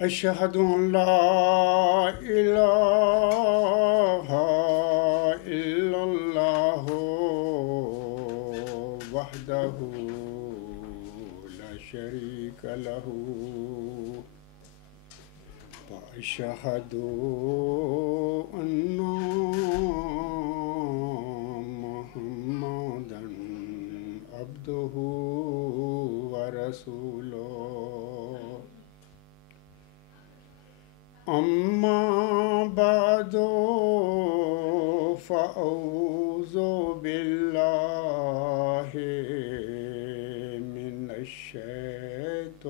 أشهد أن لا إله إلا الله وحده لا شريك له وأشهد أن محمدا عبده ورسوله أما بعد فأعوذ بالله من الشيطان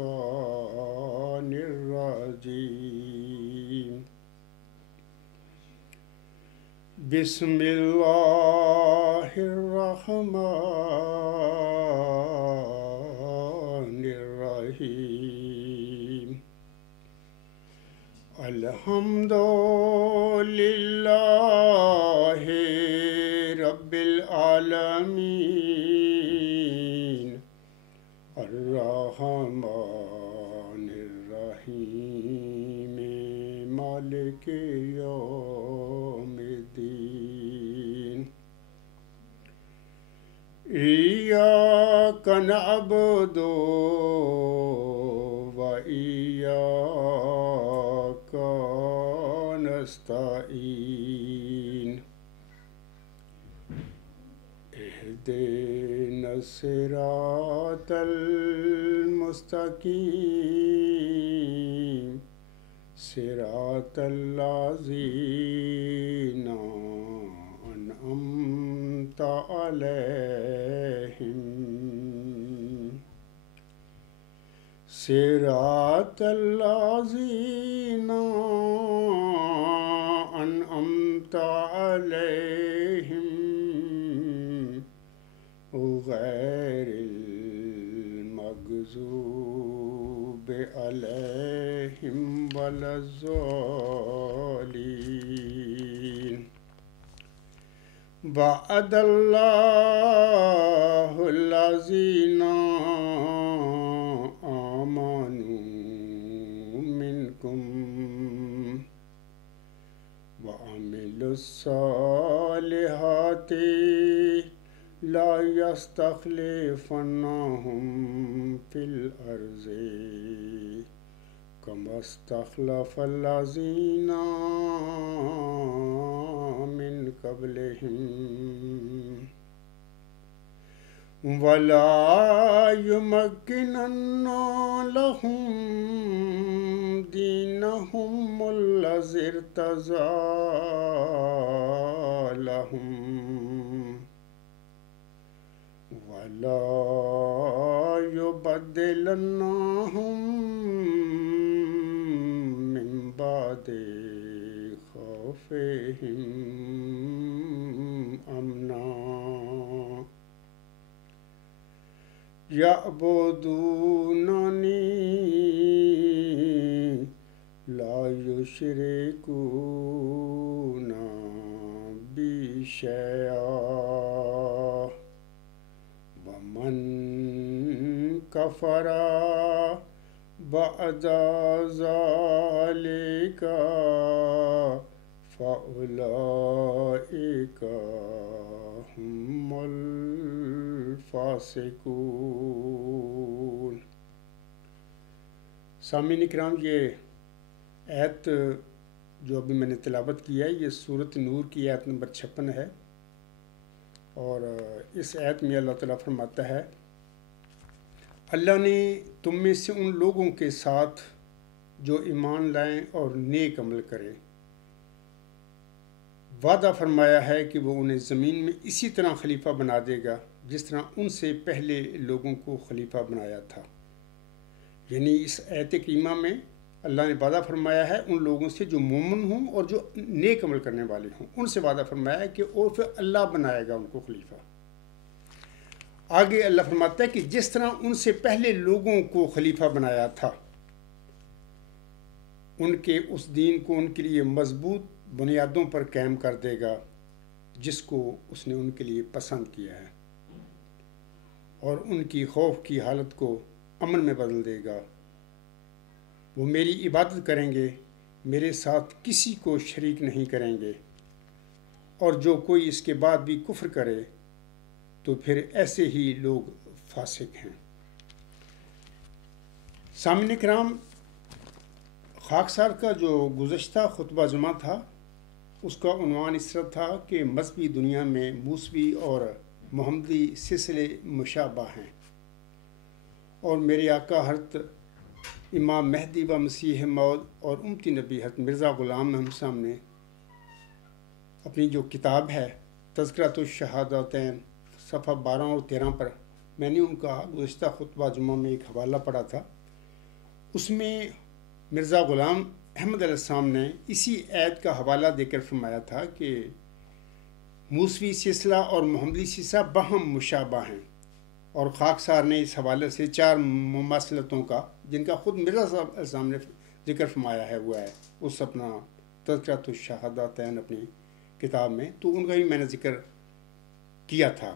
الرجيم بسم الله الرحمن الرحيم الحمد لله رب العالمين الرحمن الرحيم مالك يوم الدين إياك نعبد وإياك نستعين اهدنا الصراط المستقيم صراط الذين أنعمت عليهم صراط الذين أنعمت عليهم غير المغضوب عليهم ولا الضالين وعد الله الذين آمنوا منكم وعملوا الصالحات لا يستخلفنهم في الأرض كما استخلف الذين من قبلهم ولا يمكنن لهم دينهم الذي ارتضى لهم ولا يبدلنهم من بعد خوفهم أمنا يعبدونني لا يشركون بي شيئا ومن كفر بعد ذلك فأولئك هم الفاسقون۔ سامعین اکرام، یہ آیت جو ابھی میں نے تلاوت کی ہے یہ سورۃ نور کی آیت نمبر 56 ہے، اور اس آیت میں اللہ تعالیٰ فرماتا ہے اللہ نے تم میں سے ان لوگوں کے ساتھ جو ایمان لائیں اور نیک عمل کریں وعدہ فرمایا ہے کہ وہ انہیں زمین میں اسی طرح خلیفہ بنا دے گا جس طرح ان سے پہلے لوگوں کو خلیفہ بنایا تھا۔ یعنی اس آیت کریمہ میں اللہ نے وعدہ فرمایا ہے ان لوگوں سے جو مومن ہوں اور جو نیک عمل کرنے والے ہوں، ان سے وعدہ فرمایا ہے کہ اور پھر اللہ بنائے گا ان کو خلیفہ۔ آگے اللہ فرماتا ہے کہ جس طرح ان سے پہلے لوگوں کو خلیفہ بنایا تھا، ان کے اس دین کو ان کے لیے مضبوط بنیادوں پر قائم کر دے گا جس کو اس نے ان کے لیے پسند کیا ہے، اور ان کی خوف کی حالت کو امن میں بدل دے گا۔ وہ میری عبادت کریں گے، میرے ساتھ کسی کو شریک نہیں کریں گے، اور جو کوئی اس کے بعد بھی کفر کرے تو پھر ایسے ہی لوگ فاسق ہیں۔ سامعین کرام، خاکسار کا جو گزشتہ خطبہ جمعہ تھا اس کا عنوان اس طرح تھا کہ مذہبی دنیا میں موسوی اور محمدی سلسلے مشابہ ہیں، اور میرے آقا حضرت امام مہدی و مسیح موعود اور امتی نبی حضرت مرزا غلام احمد صاحب نے اپنی جو کتاب ہے تذکرۃ الشہادتین صفحہ 12 اور 13 پر، میں نے ان کا گزشتہ خطبہ جمعہ میں ایک حوالہ پڑھا تھا، اس میں مرزا غلام احمد علیہ السلام نے اسی آیت کا حوالہ دے کر فرمایا تھا کہ موسوی سلسلہ اور محمدی سلسلہ باہم مشابہ ہیں، اور خاکسار نے اس حوالے سے 4 مماثلتوں کا، جن کا خود مرزا صاحب علیہ السلام نے ذکر فرمایا ہے، ہوا ہے اس اپنا تذکرۃ الشہادتین اپنی کتاب میں، تو ان کا بھی میں نے ذکر کیا تھا۔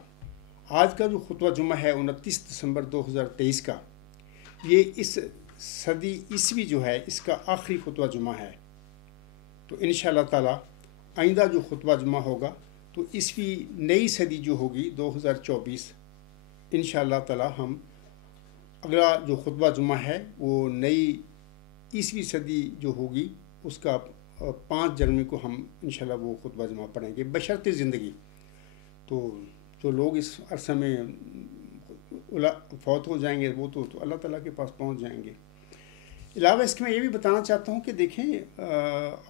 آج کا جو خطبہ جمعہ ہے 29 دسمبر 2023 کا، یہ اس صدی عیسوی جو ہے اس کا آخری خطبہ جمعہ ہے، تو انشاءاللہ تعالی آئندہ جو خطبہ جمعہ ہوگا تو عیسوی نئی صدی جو ہوگی 2024، انشاءاللہ تعالی ہم اگلا جو خطبہ جمعہ ہے وہ نئی عیسوی صدی جو ہوگی اس کا 5 جنوری کو ہم انشاءاللہ وہ خطبہ جمعہ پڑھیں گے بشرط زندگی۔ تو جو لوگ اس عرصے میں فوت ہو جائیں گے وہ تو اللہ تعالیٰ کے پاس پہنچ جائیں گے۔ علاوہ اس کے میں یہ بھی بتانا چاہتا ہوں کہ دیکھیں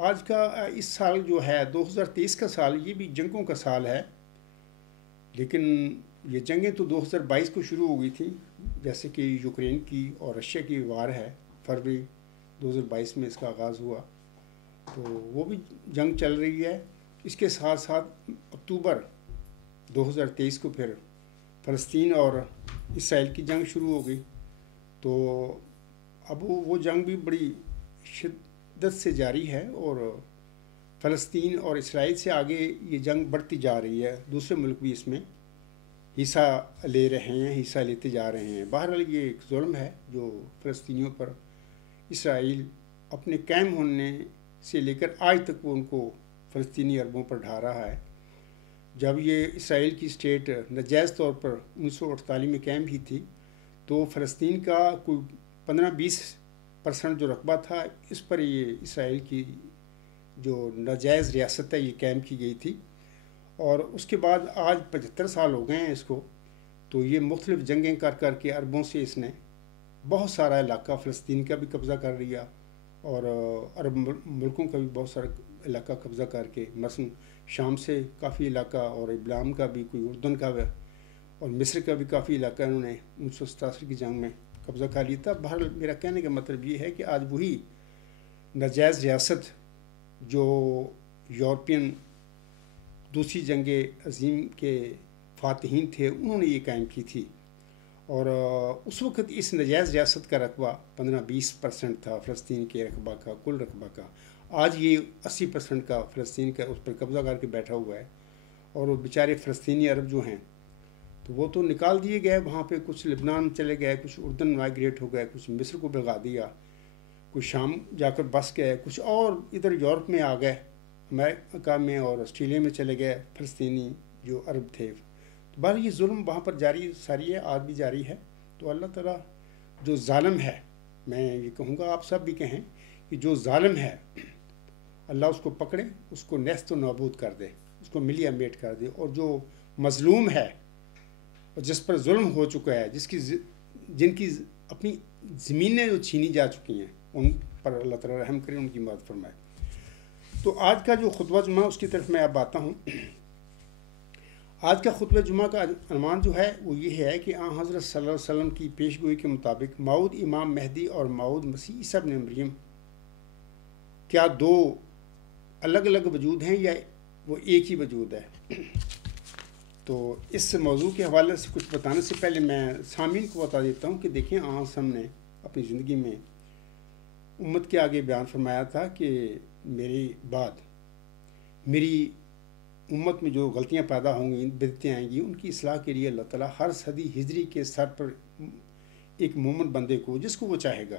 آج کا اس سال جو ہے 2023 کا سال، یہ بھی جنگوں کا سال ہے، لیکن یہ جنگیں تو 2022 کو شروع ہو گئی تھیں، جیسے کہ یوکرین کی اور رشیا کی وار ہے، فروری 2022 میں اس کا آغاز ہوا، تو وہ بھی جنگ چل رہی ہے۔ اس کے ساتھ ساتھ اکتوبر 2023 کو پھر فلسطین اور اسرائیل کی جنگ شروع ہو گئی، تو اب وہ جنگ بھی بڑی شدت سے جاری ہے، اور فلسطین اور اسرائیل سے آگے یہ جنگ بڑھتی جا رہی ہے، دوسرے ملک بھی اس میں حصہ لے رہے ہیں، حصہ لیتے جا رہے ہیں۔ بہرحال یہ ایک ظلم ہے جو فلسطینیوں پر اسرائیل اپنے قائم ہونے سے لے کر آج تک وہ ان کو فلسطینی عربوں پر ڈھا رہا ہے۔ جب یہ اسرائیل کی اسٹیٹ ناجائز طور پر 1948 میں قائم کی تھی تو فلسطین کا کوئی 15-20% جو رقبہ تھا اس پر یہ اسرائیل کی جو ناجائز ریاست ہے یہ قائم کی گئی تھی، اور اس کے بعد آج 75 سال ہو گئے ہیں اس کو، تو یہ مختلف جنگیں کر کر کے عربوں سے اس نے بہت سارا علاقہ فلسطین کا بھی قبضہ کر لیا، اور عرب ملکوں کا بھی بہت سارا علاقہ قبضہ کر کے، مثلا شام سے کافی علاقہ، اور ابلام کا بھی، کوئی اردن کا بھی، اور مصر کا بھی کافی علاقہ انہوں نے 1987 کی جنگ میں قبضہ کر لیا تھا۔ بہرحال میرا کہنے کا مطلب یہ ہے کہ آج وہی ناجائز ریاست جو یورپین دوسری جنگ عظیم کے فاتحین تھے انہوں نے یہ قائم کی تھی، اور اس وقت اس ناجائز ریاست کا رقبہ 15-20% تھا فلسطین کے رقبہ کا، کل رقبہ کا۔ آج یہ 80% کا فلسطین کا اس پر قبضہ کر کے بیٹھا ہوا ہے، اور وہ بیچارے فلسطینی عرب جو ہیں تو وہ تو نکال دیے گئے، وہاں پہ کچھ لبنان چلے گئے، کچھ اردن مائیگریٹ ہو گئے، کچھ مصر کو بھگا دیا، کچھ شام جا کر بس گئے، کچھ اور ادھر یورپ میں آ گئے، امریکہ میں اور آسٹریلیا میں چلے گئے فلسطینی جو عرب تھے۔ بہرحال یہ ظلم وہاں پر جاری ساری ہے، آج بھی جاری ہے۔ تو اللہ تعالیٰ جو ظالم ہے، میں یہ کہوں گا آپ سب بھی کہیں کہ جو ظالم ہے اللہ اس کو پکڑے، اس کو نیست و نابود کر دے، اس کو ملیا میٹ کر دے، اور جو مظلوم ہے اور جس پر ظلم ہو چکا ہے، جن کی اپنی زمینیں جو چھینی جا چکی ہیں، ان پر اللہ تعالیٰ رحم کرے، ان کی مدد فرمائے۔ تو آج کا جو خطبہ جمعہ اس کی طرف میں اب آتا ہوں۔ آج کا خطبہ جمعہ کا عنوان جو ہے وہ یہ ہے کہ آن حضرت صلی اللہ علیہ وسلم کی پیش گوئی کے مطابق موعود امام مہدی اور موعود مسیح عیسیٰ ابن مریم کیا 2 الگ الگ وجود ہیں یا وہ ایک ہی وجود ہے؟ تو اس موضوع کے حوالے سے کچھ بتانے سے پہلے میں سامعین کو بتا دیتا ہوں کہ دیکھیں ہم نے اپنی زندگی میں امت کے آگے بیان فرمایا تھا کہ میری بعد میری امت میں جو غلطیاں پیدا ہوں گی، بدعتیں آئیں گی، ان کی اصلاح کے لیے اللہ تعالیٰ ہر صدی ہجری کے سر پر ایک مومن بندے کو، جس کو وہ چاہے گا،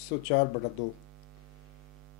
104/2,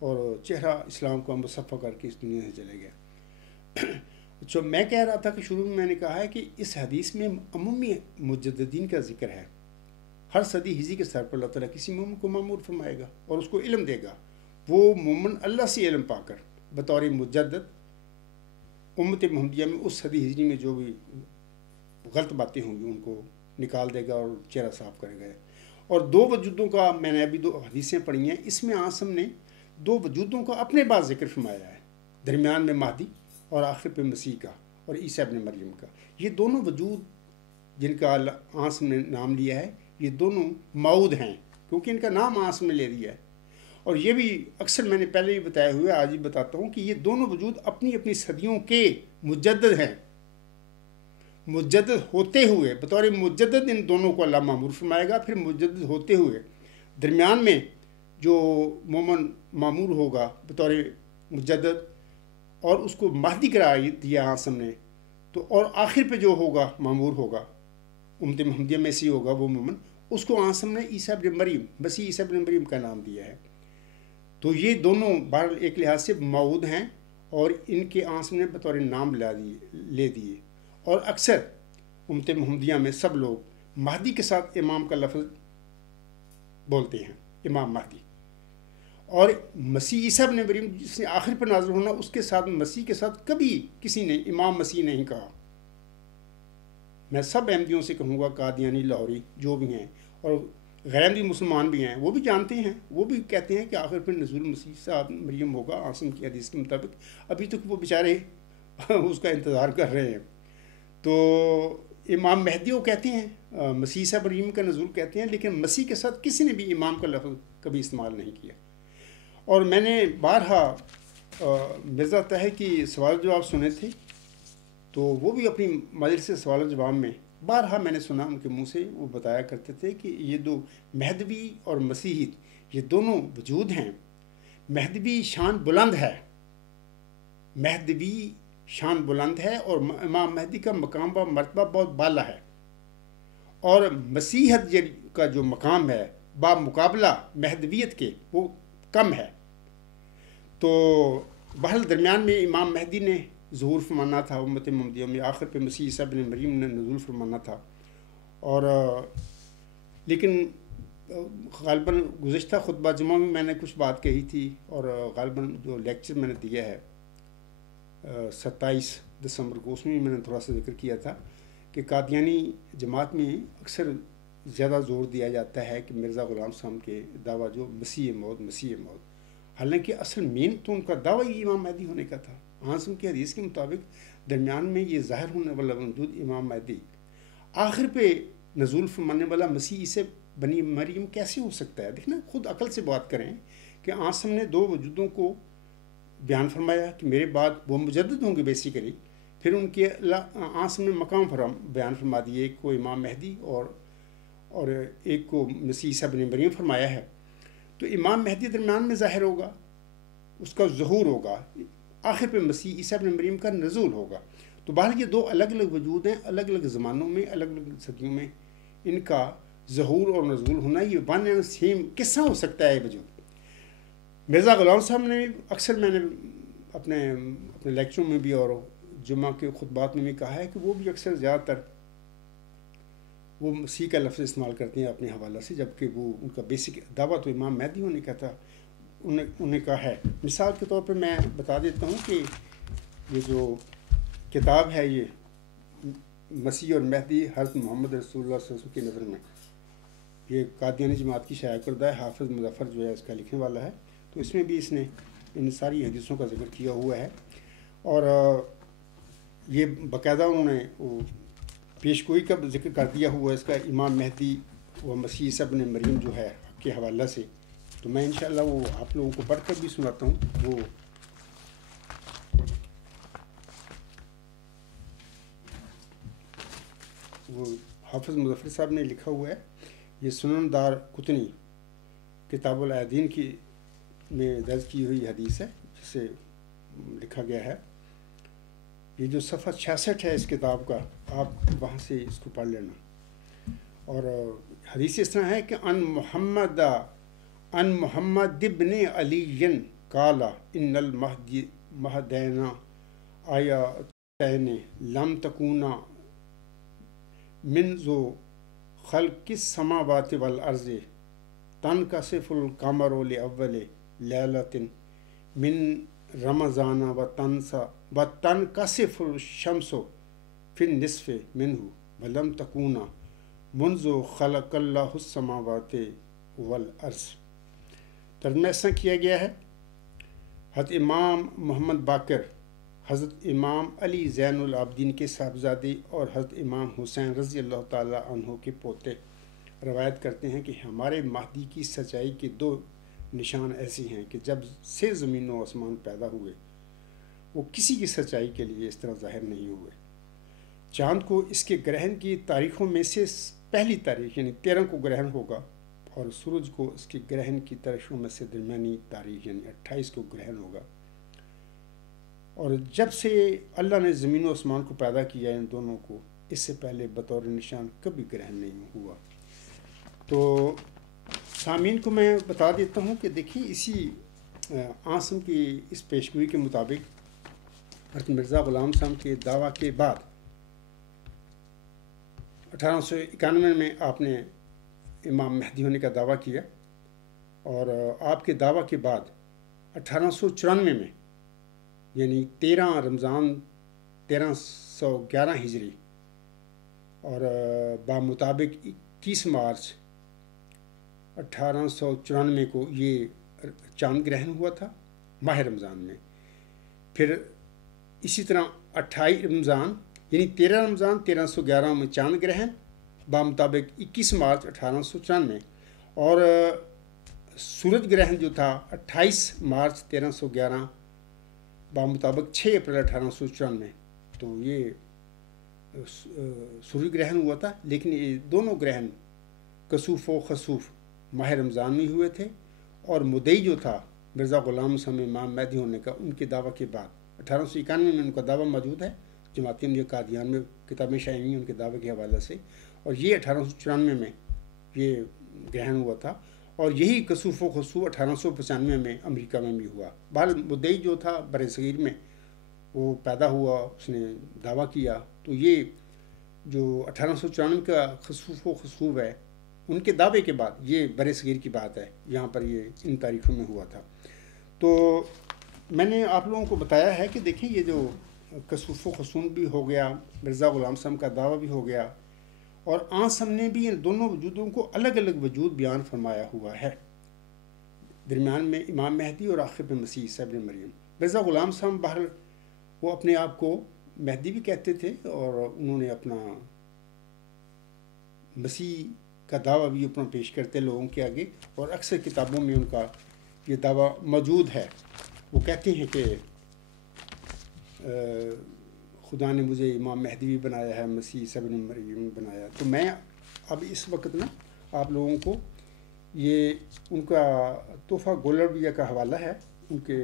اور چہرہ اسلام کو مصفح کر کے اس دنیا سے چلے گئے۔ جو میں کہہ رہا تھا کہ شروع میں نے کہا ہے کہ اس حدیث میں عمومی مجددین کا ذکر ہے۔ ہر صدی ہجری کے سر پر اللہ تعالیٰ کسی مومن کو معمور فرمائے گا اور اس کو علم دے گا۔ وہ مومن اللہ سے علم پا کر بطور مجدد امت محمدیہ میں اس صدی ہجری میں جو بھی غلط باتیں ہوں گی ان کو نکال دے گا اور چہرہ صاف کرے گا۔ اور دو وجودوں کا میں نے ابھی 2 حدیثیں پڑھی ہیں، اس میں آسم نے 2 وجودوں کا اپنے بعد ذکر فرمایا ہے، درمیان میں مہدی اور آخر پہ مسیح کا اور عیسیٰ ابن مریم کا۔ یہ دونوں وجود جن کا آسم نے نام لیا ہے یہ دونوں موعود ہیں، کیونکہ ان کا نام آسم نے لے دیا ہے۔ اور یہ بھی اکثر میں نے پہلے بھی بتایا ہوا ہے، آج بھی بتاتا ہوں کہ یہ دونوں وجود اپنی اپنی صدیوں کے مجدد ہیں۔ مجدد ہوتے ہوئے بطور مجدد ان دونوں کو اللہ معمور فرمائے گا، پھر مجدد ہوتے ہوئے درمیان میں جو مومن معمور ہوگا بطور مجدد اور اس کو مہدی قرار دیا آسم نے، تو اور آخر پہ جو ہوگا معمور ہوگا امت محمدیہ میں سے ہوگا وہ مومن، اس کو آسم نے عیسیٰ ابن مریم مسیح عیسیٰ ابن مریم کا نام دیا ہے۔ تو یہ دونوں بہرحال ایک لحاظ سے موعود ہیں اور ان کے آسم نے بطور نام لے دیے۔ اور اکثر امت محمدیہ میں سب لوگ مہدی کے ساتھ امام کا لفظ بولتے ہیں، امام مہدی، اور مسیح عیسیٰ ابن مریم جس نے آخر پر نازل ہونا اس کے ساتھ مسیح کے ساتھ کبھی کسی نے امام مسیح نہیں کہا۔ میں سب احمدیوں سے کہوں گا، قادیانی لاہوری جو بھی ہیں اور غیر احمدی مسلمان بھی ہیں وہ بھی جانتے ہیں، وہ بھی کہتے ہیں کہ آخر پہ نزول مسیح صاحب مریم ہوگا آسم کی حدیث کے مطابق۔ ابھی تک وہ بیچارے اس کا انتظار کر رہے ہیں۔ تو امام مہدی وہ کہتے ہیں، مسیح صاحب مریم کا نزول کہتے ہیں، لیکن مسیح کے ساتھ کسی نے بھی امام کا لفظ کبھی استعمال نہیں کیا۔ اور میں نے بارہا مرزا طاہر کی سوال جواب سنے تھے، تو وہ بھی اپنی مجلس سے سوال و جواب میں بارہا میں نے سنا ان کے منہ سے، وہ بتایا کرتے تھے کہ یہ دو مہدوی اور مسیحیت یہ دونوں وجود ہیں۔ مہدوی شان بلند ہے، مہدوی شان بلند ہے اور امام مہدی کا مقام و مرتبہ بہت بالا ہے، اور مسیحیت کا جو مقام ہے بمقابلہ مہدویت کے وہ کم ہے۔ تو بہرحال درمیان میں امام مہدی نے ظہور فرمانا تھا امت محمدیہ میں، آخر پہ مسیح عیسیٰ ابن مریم نے نزول فرمانا تھا۔ اور لیکن غالباً گزشتہ خطبہ جمعہ میں نے کچھ بات کہی تھی، اور غالباً جو لیکچر میں نے دیا ہے 27 دسمبر کو، اس میں میں نے تھوڑا سا ذکر کیا تھا کہ قادیانی جماعت میں اکثر زیادہ زور دیا جاتا ہے کہ مرزا غلام صاحب کے دعویٰ جو مسیح موعود، حالانکہ اصل مین تو ان کا دعویٰ ہی امام مہدی ہونے کا تھا۔ آسم کی حدیث کے مطابق درمیان میں یہ ظاہر ہونے والا موجود امام مہدی، آخر پہ نزول فرمانے والا مسیح سے بنی مریم کیسے ہو سکتا ہے؟ دیکھنا خود عقل سے بات کریں کہ آسم نے 2 وجودوں کو بیان فرمایا کہ میرے بعد وہ مجدد ہوں گے بیسیکلی، پھر ان کے آسم نے مقام بیان فرما دیے، ایک کو امام مہدی اور ایک کو مسیح عیسیٰ ابن مریم فرمایا ہے۔ تو امام مہدی درمیان میں ظاہر ہوگا، اس کا ظہور ہوگا، آخر پہ مسیح عیسیٰ ابن مریم کا نزول ہوگا۔ تو بہرحال یہ 2 الگ الگ وجود ہیں، الگ الگ زمانوں میں، الگ الگ صدیوں میں ان کا ظہور اور نزول ہونا، یہ ون اینڈ سیم کس طرح ہو سکتا ہے وجود؟ مرزا غلام صاحب نے اکثر میں نے اپنے لیکچروں میں بھی اور جمعہ کے خطبات میں بھی کہا ہے کہ وہ بھی اکثر زیادہ تر وہ مسیح کا لفظ استعمال کرتے ہیں اپنے حوالہ سے، جبکہ وہ ان کا بیسک دعویٰ تو امام مہدی ہونے کا تھا، انہیں کا ہے۔ مثال کے طور پہ میں بتا دیتا ہوں کہ یہ جو کتاب ہے یہ مسیح اور مہدی حضرت محمد رسول اللہ صلی اللہ علیہ وسلم کی نظر میں، یہ قادیانی جماعت کی شائع کردہ ہے، حافظ مظفر جو ہے اس کا لکھنے والا ہے، تو اس میں بھی اس نے ان ساری حدیثوں کا ذکر کیا ہوا ہے، اور یہ باقاعدہ انہوں نے وہ پیشگوئی کا ذکر کر دیا ہوا ہے اس کا، امام مہدی و مسیح عیسیٰ ابن مریم جو ہے کے حوالہ سے۔ تو میں انشاءاللہ وہ آپ لوگوں کو پڑھ کر بھی سناتا ہوں۔ وہ حافظ مظفر صاحب نے لکھا ہوا ہے، یہ سنن دار قطنی کتاب العیدین کی میں درج کی ہوئی حدیث ہے، جسے لکھا گیا ہے، یہ جو صفحہ 66 ہے اس کتاب کا، آپ وہاں سے اس کو پڑھ لینا۔ اور حدیث اس طرح ہے کہ ان محمد ابن علی کالا ان المہدینا آیاتین لم تکونا منذ خلق السماوات والارض تنکسف القمر لأول لیلۃ من رمضان وتنکسف الشمس فی النصف منہ ولم تکونا منذ خلق اللہ السماوات والارض۔ ترجمہ اس طرح کیا گیا ہے، حضرت امام محمد باقر حضرت امام علی زین العابدین کے صاحبزادے اور حضرت امام حسین رضی اللہ تعالیٰ عنہ کے پوتے روایت کرتے ہیں کہ ہمارے مہدی کی سچائی کے دو نشان ایسی ہیں کہ جب سے زمین و آسمان پیدا ہوئے وہ کسی کی سچائی کے لیے اس طرح ظاہر نہیں ہوئے۔ چاند کو اس کے گرہن کی تاریخوں میں سے پہلی تاریخ یعنی 13 کو گرہن ہوگا، اور سورج کو اس کے گرہن کی تاریخوں میں سے درمیانی تاریخ یعنی 28 کو گرہن ہوگا۔ اور جب سے اللہ نے زمین و آسمان کو پیدا کیا ان دونوں کو، اس سے پہلے بطور نشان کبھی گرہن نہیں ہوا۔ تو سامعین کو میں بتا دیتا ہوں کہ دیکھیں اسی عاصم کی اس پیشگوئی کے مطابق حضرت مرزا غلام صاحب کے دعویٰ کے بعد 1891 میں آپ نے امام مہدی ہونے کا دعویٰ کیا، اور آپ کے دعویٰ کے بعد 1894 میں یعنی 13 رمضان 1311 ہجری اور بمطابق 21 مارچ 1894 کو یہ چاند گرہن ہوا تھا ماہ رمضان میں۔ پھر اسی طرح 28 رمضان یعنی 13 رمضان 1311 میں چاند گرہن بمطابق 21 مارچ 1894، اور سورج گرہن جو تھا 28 مارچ 1311 بمطابق 6 اپریل 1894۔ تو یہ سورج گرہن ہوا تھا، لیکن یہ دونوں گرہن کسوف و خسوف ماہ رمضان میں ہوئے تھے، اور مدعی جو تھا مرزا غلام صاحب امام مہدی ہونے کا، ان کے دعویٰ کے بعد 1891 میں ان کا دعویٰ موجود ہے، جماعت احمدیہ قادیان میں کتابیں شائع ہوئی ان کے دعوے کے حوالے سے، اور یہ 1894 میں یہ گرہن ہوا تھا، اور یہی کسوف و خسوف 1895 میں امریکہ میں بھی ہوا۔ بہرحال مدعی جو تھا بر صغیر میں وہ پیدا ہوا، اس نے دعویٰ کیا، تو یہ جو 1894 کا کسوف و خسوف ہے ان کے دعوے کے بعد یہ بر صغیر کی بات ہے، یہاں پر یہ ان تاریخوں میں ہوا تھا۔ تو میں نے آپ لوگوں کو بتایا ہے کہ دیکھیں یہ جو کسوف و خسوف بھی ہو گیا، مرزا غلام صاحب کا دعویٰ بھی ہو گیا، اور عاصم نے بھی ان دونوں وجودوں کو الگ الگ وجود بیان فرمایا ہوا ہے، درمیان میں امام مہدی اور آخر میں مسیح عیسیٰ ابن مریم۔ مرزا غلام صاحب بہرحال وہ اپنے آپ کو مہدی بھی کہتے تھے، اور انہوں نے اپنا مسیح کا دعویٰ بھی اپنا پیش کرتے لوگوں کے آگے، اور اکثر کتابوں میں ان کا یہ دعویٰ موجود ہے۔ وہ کہتے ہیں کہ خدا نے مجھے امام مہدی بھی بنایا ہے، مسیح عیسیٰ ابن مریم بنایا۔ تو میں اب اس وقت نا آپ لوگوں کو یہ ان کا تحفہ گولڑویہ کا حوالہ ہے، ان کے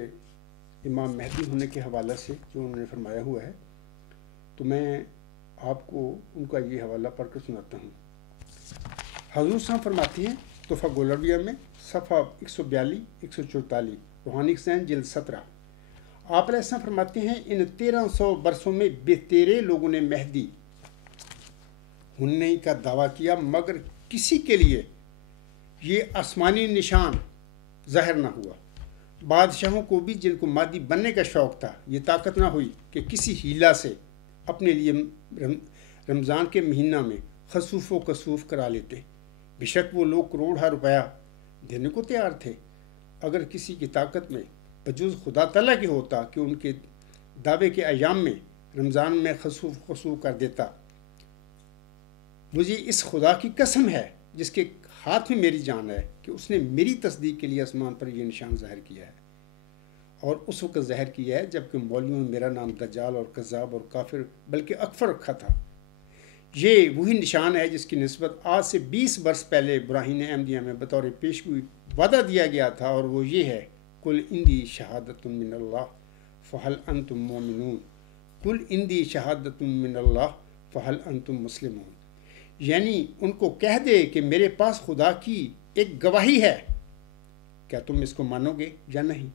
امام مہدی ہونے کے حوالے سے جو انہوں نے فرمایا ہوا ہے، تو میں آپ کو ان کا یہ حوالہ پڑھ کر سناتا ہوں۔ حضور صاحب فرماتے ہیں تحفہ گولڑویہ میں صفحہ 142 144 روحانی حسین جلد 17، آپ علیہ السلام فرماتے ہیں ان 1300 برسوں میں تیرے لوگوں نے مہدی ہونے کا دعویٰ کیا، مگر کسی کے لیے یہ آسمانی نشان ظاہر نہ ہوا۔ بادشاہوں کو بھی جن کو مہدی بننے کا شوق تھا یہ طاقت نہ ہوئی کہ کسی ہیلا سے اپنے لیے رمضان کے مہینہ میں خسوف و کسوف کرا لیتے، بے شک وہ لوگ کروڑہ روپیہ دینے کو تیار تھے اگر کسی کی طاقت میں بجز خدا تعالیٰ کے ہوتا کہ ان کے دعوے کے ایام میں رمضان میں خسوف کر دیتا۔ مجھے اس خدا کی قسم ہے جس کے ہاتھ میں میری جان ہے کہ اس نے میری تصدیق کے لیے آسمان پر یہ نشان ظاہر کیا ہے، اور اس وقت ظاہر کیا ہے جب کہ مولویوں نے میرا نام دجال اور کذاب اور کافر بلکہ اکفر رکھا تھا۔ یہ وہی نشان ہے جس کی نسبت آج سے 20 برس پہلے براہین احمدیہ میں بطور پیشگوئی وعدہ دیا گیا تھا، اور وہ یہ ہے کل اندی شہادت من اللہ فہل انتم مومنون، کل اندی شہادت من اللہ فہل انتم مسلمون، یعنی ان کو کہہ دے کہ میرے پاس خدا کی ایک گواہی ہے، کیا تم اس کو مانو گے یا نہیں؟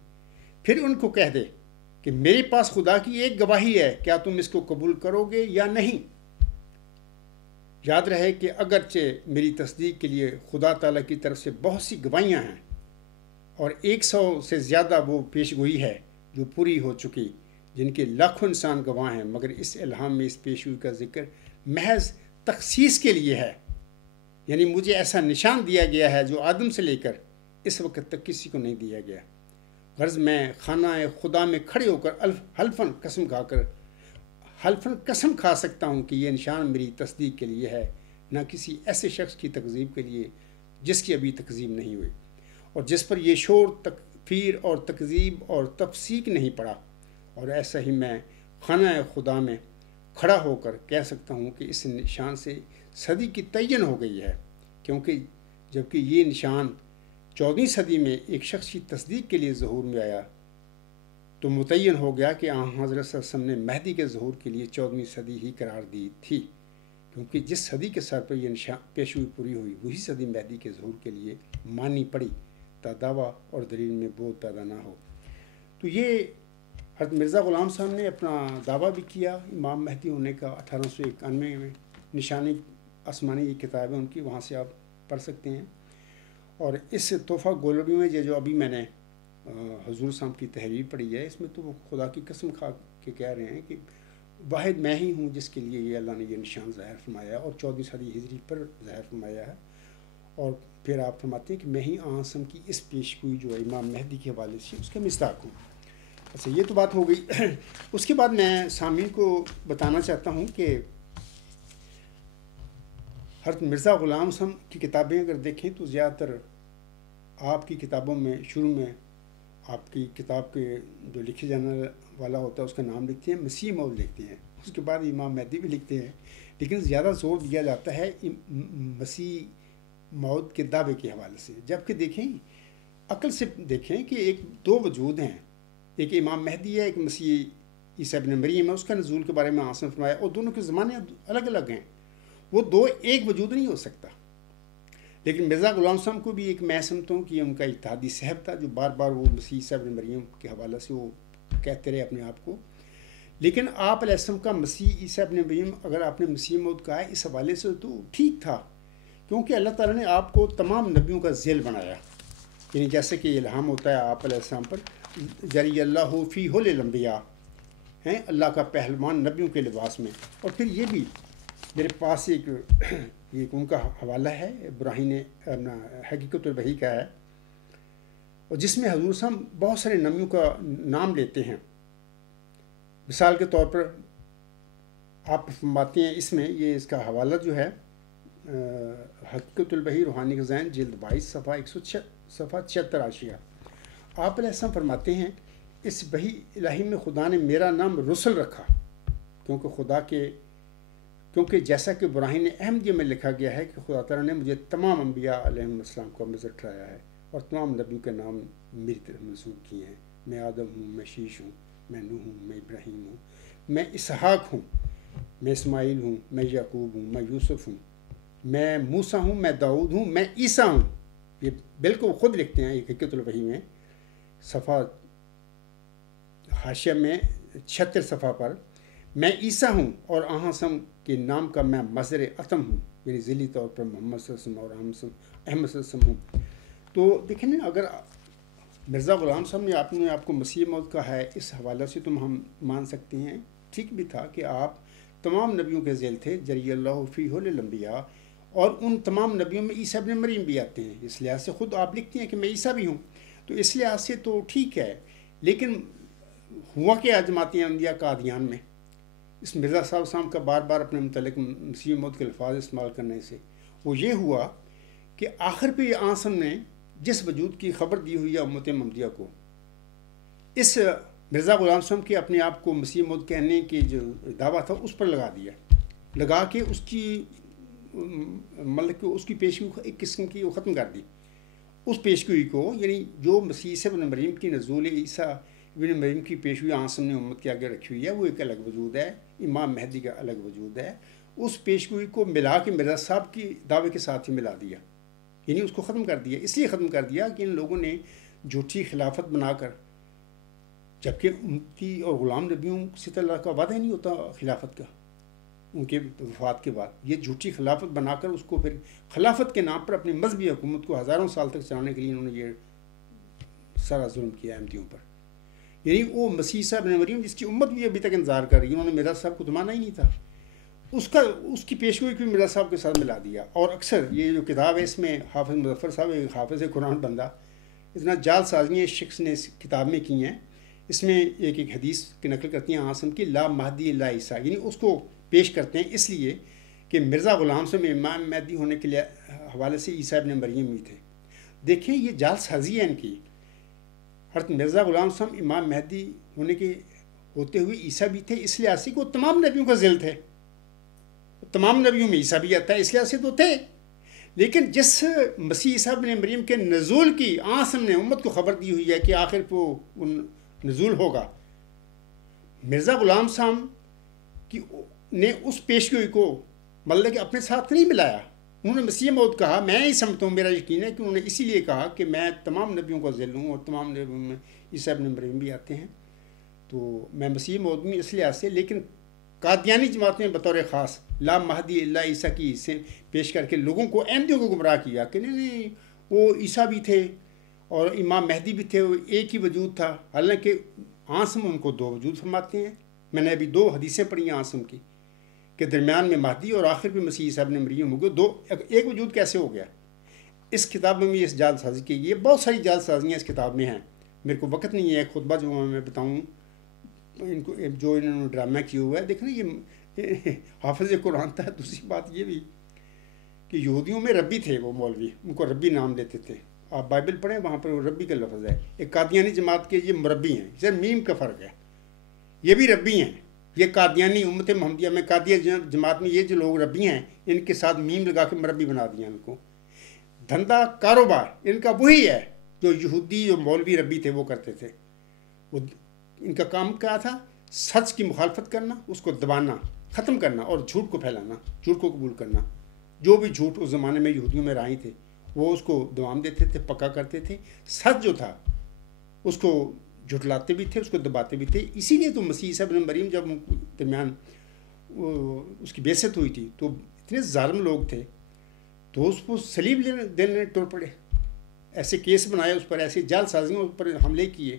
پھر ان کو کہہ دے کہ میرے پاس خدا کی ایک گواہی ہے، کیا تم اس کو قبول کرو گے یا نہیں؟ یاد رہے کہ اگرچہ میری تصدیق کے لیے خدا تعالیٰ کی طرف سے بہت سی گواہیاں ہیں اور 100 سے زیادہ وہ پیش گوئی ہے جو پوری ہو چکی، جن کے لاکھوں انسان گواہ ہیں، مگر اس الہام میں اس پیش گوئی کا ذکر محض تخصیص کے لیے ہے۔ یعنی مجھے ایسا نشان دیا گیا ہے جو آدم سے لے کر اس وقت تک کسی کو نہیں دیا گیا۔ غرض میں خانہ خدا میں کھڑے ہو کر حلفاً قسم کھا سکتا ہوں کہ یہ نشان میری تصدیق کے لیے ہے، نہ کسی ایسے شخص کی تکذیب کے لیے جس کی ابھی تکذیب نہیں ہوئی اور جس پر یہ شور تکفیر اور تکذیب اور تفسیق نہیں پڑا۔ اور ایسا ہی میں خانہ خدا میں کھڑا ہو کر کہہ سکتا ہوں کہ اس نشان سے صدی کی تعین ہو گئی ہے، کیونکہ جبکہ یہ نشان 14ویں صدی میں ایک شخص کی تصدیق کے لیے ظہور میں آیا تو متعین ہو گیا کہ حضرت صلی اللہ علیہ وسلم نے مہدی کے ظہور کے لیے 14ویں صدی ہی قرار دی تھی، کیونکہ جس صدی کے سر پر یہ نشان پیشگوئی پوری ہوئی وہی صدی مہدی کے ظہور کے لیے مانی پڑی تا دعویٰ اور دلیل میں بہت پیدا نہ ہو۔ تو یہ حضرت مرزا غلام صاحب نے اپنا دعویٰ بھی کیا امام مہدی ہونے کا 1891 میں، نشانی آسمانی یہ کتاب ہے ان کی، وہاں سے آپ پڑھ سکتے ہیں۔ اور اس تحفہ گولڈی میں جو ابھی میں نے حضور صاحب کی تحریر پڑھی ہے، اس میں تو وہ خدا کی قسم کھا کے کہہ رہے ہیں کہ واحد میں ہی ہوں جس کے لیے یہ اللہ نے یہ نشان ظاہر فرمایا ہے اور 14ویں صدی ہجری پر ظاہر فرمایا ہے۔ اور پھر آپ فرماتے ہیں کہ میں ہی آسم کی اس پیش گوئی جو امام مہدی کے حوالے سے اس کا مصداق ہوں۔ اچھا، یہ تو بات ہو گئی۔ اس کے بعد میں سامعین کو بتانا چاہتا ہوں کہ حضرت مرزا غلام صاحب کی کتابیں اگر دیکھیں تو زیادہ تر آپ کی کتابوں میں شروع میں آپ کی کتاب کے جو لکھے جانے والا ہوتا ہے اس کا نام لکھتے ہیں، مسیح موعود لکھتے ہیں، اس کے بعد امام مہدی بھی لکھتے ہیں، لیکن زیادہ زور دیا جاتا ہے مسیح موعود کے دعوے کے حوالے سے۔ جبکہ دیکھیں، عقل سے دیکھیں کہ ایک دو وجود ہیں، ایک امام مہدی ہے، ایک مسیح عیسیٰ ابن مریم ہے، اس کا نزول کے بارے میں آپ نے فرمایا، اور دونوں کے زمانے الگ الگ ہیں، وہ دو ایک وجود نہیں ہو سکتا۔ لیکن مرزا غلام صاحب کو بھی ایک میں سمجھتا ہوں کہ ان کا اتحادی صاحب تھا جو بار بار وہ مسیح عیسیٰ ابن مریم کے حوالے سے وہ کہتے رہے اپنے آپ کو۔ لیکن آپ علیہ السلام کا مسیح عیسیٰ ابن مریم اگر آپ نے مسیح موعود کہا ہے اس حوالے سے تو ٹھیک تھا، کیونکہ اللہ تعالیٰ نے آپ کو تمام نبیوں کا ذیل بنایا، یعنی جیسے کہ الہام ہوتا ہے آپ علیہ السلام پر جری اللہ فی الانبیاء ہیں، اللہ کا پہلوان نبیوں کے لباس میں۔ اور پھر یہ بھی میرے پاس ایک ان کا حوالہ ہے، ابراہیم حقیقت الوحی کا ہے، اور جس میں حضور صاحب بہت سارے نبیوں کا نام لیتے ہیں۔ مثال کے طور پر آپ فرماتے ہیں اس میں یہ اس کا حوالہ جو ہے حقیقت الوحی روحانی خزائن جلد 22 صفحہ 76 حاشیہ، آپ علیہ السلام فرماتے ہیں اس وحی الہی میں خدا نے میرا نام رسل رکھا، کیونکہ جیسا کہ ابراہیم احمدیہ میں لکھا گیا ہے کہ خدا تعالیٰ نے مجھے تمام انبیاء علیہ السلام کو مظہر ٹھہرایا ہے اور تمام نبیوں کے نام میری طرف منسوب کیے ہیں۔ میں آدم ہوں، میں شیش ہوں، میں نوح ہوں، میں ابراہیم ہوں، میں اسحاق ہوں، میں اسماعیل ہوں، میں یعقوب ہوں، میں یوسف ہوں، میں موسیٰ ہوں، میں داؤد ہوں، میں عیسیٰ ہوں۔ یہ بالکل خود لکھتے ہیں حقیقت الوحی میں صفحہ حاشیہ میں 76 صفحہ پر، میں عیسیٰ ہوں اور آہسم کے نام کا میں مظہر عتم ہوں، یعنی ذیلی طور پر محمد صلی اللہ علیہ وسلم اور احمد صلی اللہ علیہ وسلم ہوں۔ تو دیکھیں نا، اگر مرزا غلام صاحب نے آپ کو مسیح موعود کہا ہے اس حوالے سے تو ہم مان سکتے ہیں ٹھیک بھی تھا کہ آپ تمام نبیوں کے ذیل تھے، جری اللہ فی الانبیاء، اور ان تمام نبیوں میں عیسیٰ ابن مریم بھی آتے ہیں، اس لحاظ سے خود آپ لکھتے ہیں کہ میں عیسیٰ بھی ہوں، تو اس لحاظ سے تو ٹھیک ہے۔ لیکن ہوا کہ جماعت احمدیہ قادیان میں اس مرزا صاحب کا بار بار اپنے متعلق مسیح موعود کے الفاظ استعمال کرنے سے وہ یہ ہوا کہ آخر پہ آسم نے جس وجود کی خبر دی ہوئی ہے امت محمدیہ کو، اس مرزا غلام صاحب کے اپنے آپ کو مسیح موعود کہنے کی جو دعویٰ تھا اس پر لگا کے اس کی مطلب کہ اس کی پیشگوئی ایک قسم کی وہ ختم کر دی، اس پیشگوئی کو، یعنی جو مسیح عیسیٰ ابن مریم کی نزول عیسیٰ ابن مریم کی پیشگوئی آسم نے امت کے آگے رکھی ہوئی ہے، وہ ایک الگ وجود ہے، امام مہدی کا الگ وجود ہے، اس پیشگوئی کو ملا کے مرزا صاحب کی دعوے کے ساتھ ہی ملا دیا، یعنی اس کو ختم کر دیا۔ اس لیے ختم کر دیا کہ ان لوگوں نے جھوٹی خلافت بنا کر جبکہ امتی اور غلام نبیوں سے تو اللہ کا وعدہ ہی نہیں ہوتا خلافت کا ان کے وفات کے بعد. یہ جھوٹی خلافت بنا کر اس کو پھر خلافت کے نام پر اپنی مذہبی حکومت کو ہزاروں سال تک چلانے کے لیے انہوں نے یہ سارا ظلم کیا احمدیوں پر. یعنی وہ مسیح صاحب ابن مریم جس کی امت بھی ابھی تک انتظار کر رہی ہے، انہوں نے مرزا صاحب کو تو مانا ہی نہیں تھا، اس کی پیشگوئی کو مرزا صاحب کے ساتھ ملا دیا. اور اکثر یہ جو کتاب ہے اس میں حافظ مظفر صاحب ایک حافظ قرآن بندہ، اتنا جال سازیاں اس شخص نے اس کتاب میں کی ہیں. اس میں ایک حدیث کی نقل کرتی ہیں عاصم کی، لا مہدی الا عیسیٰ، یعنی اس کو پیش کرتے ہیں اس لیے کہ مرزا غلام سے میں امام مہدی ہونے کے لیے حوالے سے عیسیٰ ابن مریم بھی تھے. دیکھیں یہ جال سازی ہے ان کی. حضرت مرزا غلام صاحب امام مہدی ہونے کے ہوتے ہوئے عیسیٰ بھی تھے، اس لحاظ سے کہ وہ تمام نبیوں کا ذیل تھے، تمام نبیوں میں عیسیٰ بھی آتا ہے اس لحاظ سے تو تھے. لیکن جس مسیح عیسیٰ ابن مریم کے نزول کی عاصم نے امت کو خبر دی ہوئی ہے کہ آخر کو نزول ہوگا، مرزا غلام صاحب کی نے اس پیشگوئی کو مطلب کہ اپنے ساتھ نہیں ملایا. انہوں نے مسیح موعود کہا، میں ہی سمجھتا ہوں، میرا یقین ہے کہ انہوں نے اسی لیے کہا کہ میں تمام نبیوں کا ذیل ہوں اور تمام نبیوں میں عیسیٰ ابن مریم بھی آتے ہیں، تو میں مسیح موعود ہوں اس لحاظ سے. لیکن قادیانی جماعت نے بطور خاص لا مہدی الا عیسیٰ کی سے پیش کر کے لوگوں کو احمدیوں کو گمراہ کیا کہ نہیں وہ عیسیٰ بھی تھے اور امام مہدی بھی تھے، وہ ایک ہی وجود تھا. حالانکہ عاصم ان کو دو وجود فرماتے ہیں. میں نے ابھی 2 حدیثیں پڑھی ہیں عاصم کی کہ درمیان میں مہدی اور آخر میں مسیح عیسیٰ ابن مریم ہو گئے، ایک وجود کیسے ہو گیا. اس کتاب میں بھی اس جال سازی کی گئی ہے. بہت ساری جال سازیاں اس کتاب میں ہیں، میرے کو وقت نہیں ہے خطبہ جو میں بتاؤں ان کو جو انہوں نے ڈرامہ کیا ہوا ہے. دیکھنا یہ حافظ قرآن تھا. دوسری بات یہ بھی کہ یہودیوں میں ربی تھے، وہ مولوی ان کو ربی نام دیتے تھے. آپ بائبل پڑھیں وہاں پر وہ ربی کا لفظ ہے. ایک قادیانی جماعت کے یہ مربی ہیں، صرف میم کا فرق ہے، یہ بھی ربی ہیں. یہ قادیانی امت محمدیہ میں قادیہ جماعت میں یہ جو لوگ ربی ہیں ان کے ساتھ میم لگا کے مربی بنا دیا ان کو. دھندا کاروبار ان کا وہی ہے جو یہودی جو مولوی ربی تھے وہ کرتے تھے. وہ ان کا کام کیا تھا؟ سچ کی مخالفت کرنا، اس کو دبانا، ختم کرنا اور جھوٹ کو پھیلانا، جھوٹ کو قبول کرنا. جو بھی جھوٹ اس زمانے میں یہودیوں میں رائے تھے وہ اس کو دوام دیتے تھے، پکا کرتے تھے. سچ جو تھا اس کو جھٹلاتے بھی تھے، اس کو دباتے بھی تھے. اسی لیے تو مسیح عیسیٰ ابن مریم جب درمیان اس کی بعثت ہوئی تھی تو اتنے ظالم لوگ تھے تو اس کو صلیب دینے ٹر پڑے. ایسے کیس بنائے اس پر، ایسی جال سازیوں اس پر حملے کیے،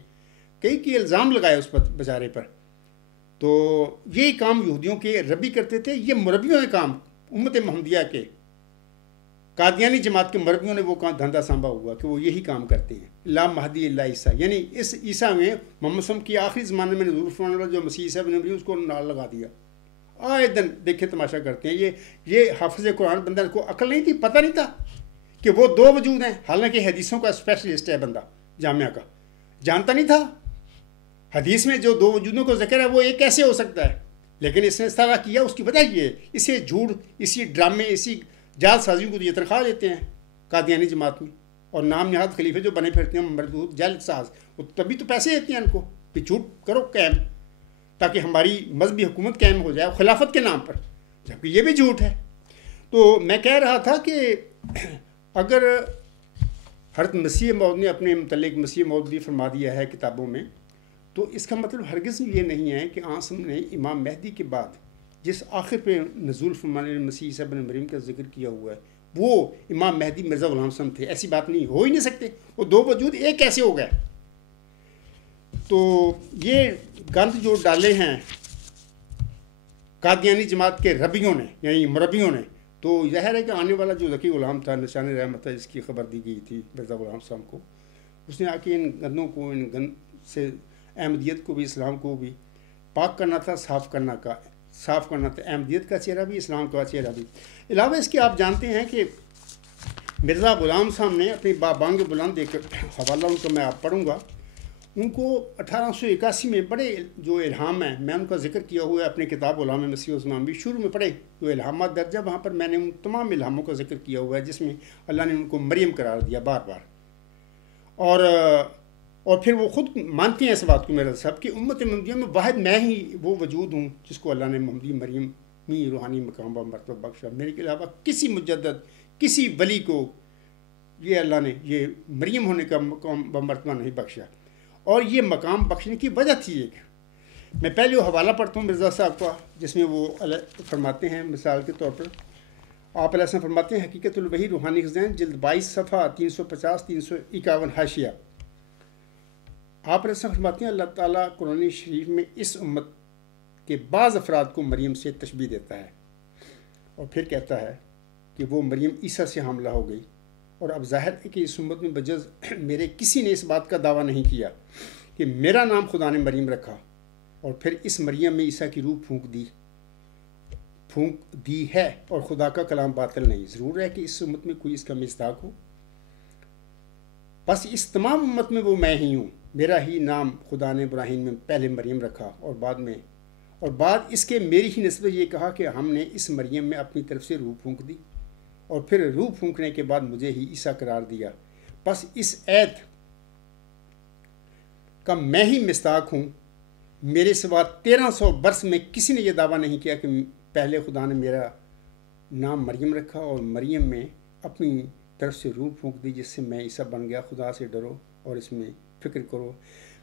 کئی الزام لگائے اس پر بیچارے پر. تو یہی کام یہودیوں کے ربی کرتے تھے. یہ مربیوں نے کام امت محمدیہ کے قادیانی جماعت کے مربیوں نے وہ کام دھندا سانبھا ہوا کہ وہ یہی کام کرتے ہیں. لا مہدی الا عیسیٰ، یعنی اس عیسیٰ میں محمد صلی کی آخری زمانے میں نزول فرمانے والا جو مسیح عیسیٰ ابن مریم اس کو نال لگا دیا. آئے دن دیکھے تماشا کرتے ہیں. یہ حافظ قرآن بندہ کو عقل نہیں تھی، پتہ نہیں تھا کہ وہ 2 وجود ہیں. حالانکہ حدیثوں کا اسپیشلسٹ ہے بندہ جامعہ کا، جانتا نہیں تھا حدیث میں جو 2 وجودوں کا ذکر ہے وہ ایک کیسے ہو سکتا ہے. لیکن اس نے اس طرح کیا، اس کی وجہ یہ ہے اسے جھوٹ، اسی ڈرامے، اسی جال سازیوں کو یہ تنخواہ دیتے ہیں قادیانی جماعت میں. اور نام نہاد خلیفے جو بنے پھرتے ہیں مردود جال ساز، وہ تبھی تو پیسے دیتے ہیں ان کو کہ جھوٹ کرو قائم تاکہ ہماری مذہبی حکومت قائم ہو جائے خلافت کے نام پر، جبکہ یہ بھی جھوٹ ہے. تو میں کہہ رہا تھا کہ اگر حضرت مسیح موعود نے اپنے متعلق مسیح موعود بھی فرما دیا ہے کتابوں میں، تو اس کا مطلب ہرگز یہ نہیں ہے کہ عاصم نے امام مہدی کے بعد جس آخر پہ نزول فرمانے مسیح عیسیٰ ابن مریم کا ذکر کیا ہوا ہے وہ امام مہدی مرزا غلام صاحب تھے. ایسی بات نہیں، ہو ہی نہیں سکتے. وہ 2 وجود ایک کیسے ہو گئے؟ تو یہ گند جو ڈالے ہیں قادیانی جماعت کے ربیوں نے یعنی مربیوں نے، تو ظاہر ہے کہ آنے والا جو ذکی غلام تھا نشان رحمت ہے، جس کی خبر دی گئی تھی مرزا غلام صاحب کو، اس نے آ کے ان گندوں کو، ان گند سے احمدیت کو بھی اسلام کو بھی پاک کرنا تھا، صاف کرنا تھا. احمدیت کا چہرہ بھی، اسلام کا چہرہ بھی. علاوہ اس کے آپ جانتے ہیں کہ مرزا غلام صاحب نے اپنی بانگ بلند ایک حوالہ ان کا میں آپ پڑھوں گا. ان کو 1881 میں بڑے جو الہام ہیں، میں ان کا ذکر کیا ہوا ہے اپنی کتاب علامہ مسیح عثمان بھی شروع میں پڑھے جو الہامات درجہ، وہاں پر میں نے ان تمام الہاموں کا ذکر کیا ہوا ہے جس میں اللہ نے ان کو مریم قرار دیا بار بار. اور پھر وہ خود مانتے ہیں اس بات کو میرا صاحب کہ امت محمدیہ میں واحد میں ہی وہ وجود ہوں جس کو اللہ نے محمدی مریم میں روحانی مقام و مرتبہ بخشا. میرے کے علاوہ کسی مجدد، کسی ولی کو یہ اللہ نے یہ مریم ہونے کا مقام و مرتبہ نہیں بخشا. اور یہ مقام بخشنے کی وجہ تھی ایک. میں پہلے وہ حوالہ پڑھتا ہوں مرزا صاحب کا، جس میں وہ فرماتے ہیں مثال کے طور پر آپ علیہ السلام فرماتے ہیں حقیقت الوحی روحانی خزائن جلد 22 صفحہ 350 351 حاشیہ. آپ علیہ السلام فرماتے ہیں اللہ تعالیٰ قرآن شریف میں اس امت کے بعض افراد کو مریم سے تشبیہ دیتا ہے اور پھر کہتا ہے کہ وہ مریم عیسیٰ سے حاملہ ہو گئی، اور اب ظاہر ہے کہ اس امت میں بجز میرے کسی نے اس بات کا دعویٰ نہیں کیا کہ میرا نام خدا نے مریم رکھا اور پھر اس مریم میں عیسیٰ کی روح پھونک دی ہے، اور خدا کا کلام باطل نہیں. ضرور ہے کہ اس امت میں کوئی اس کا مصداق ہو، بس اس تمام امت میں وہ میں ہی ہوں. میرا ہی نام خدا نے ابراہیم میں پہلے مریم رکھا اور بعد اس کے میری ہی نسبت یہ کہا کہ ہم نے اس مریم میں اپنی طرف سے روح پھونک دی، اور پھر روح پھونکنے کے بعد مجھے ہی عیسیٰ قرار دیا. بس اس عید کا میں ہی مصداق ہوں. میرے سوا 1300 برس میں کسی نے یہ دعویٰ نہیں کیا کہ پہلے خدا نے میرا نام مریم رکھا اور مریم میں اپنی طرف سے روح پھونک دی، جس سے میں عیسیٰ بن گیا. خدا سے ڈرو اور اس میں فکر کرو.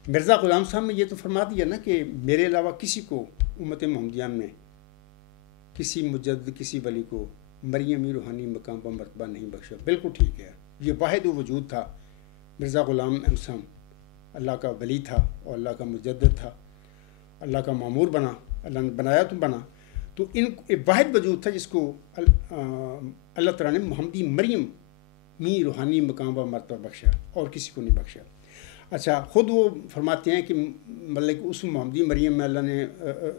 مرزا غلام صاحب نے یہ تو فرما دیا نا کہ میرے علاوہ کسی کو امت محمدیہ میں کسی مجدد کسی ولی کو مریمی روحانی مقام پر مرتبہ نہیں بخشا. بالکل ٹھیک ہے، یہ واحد وجود تھا. مرزا غلام احمد اللہ کا ولی تھا اور اللہ کا مجدد تھا، اللہ کا معمور بنا، اللہ نے بنایا تو بنا. تو ان واحد وجود تھا جس کو اللہ تعالیٰ نے محمدی مریم می روحانی مقام پر مرتبہ بخشا اور کسی کو نہیں بخشا. اچھا، خود وہ فرماتے ہیں کہ مطلب کہ اس محمدی مریم میں اللہ نے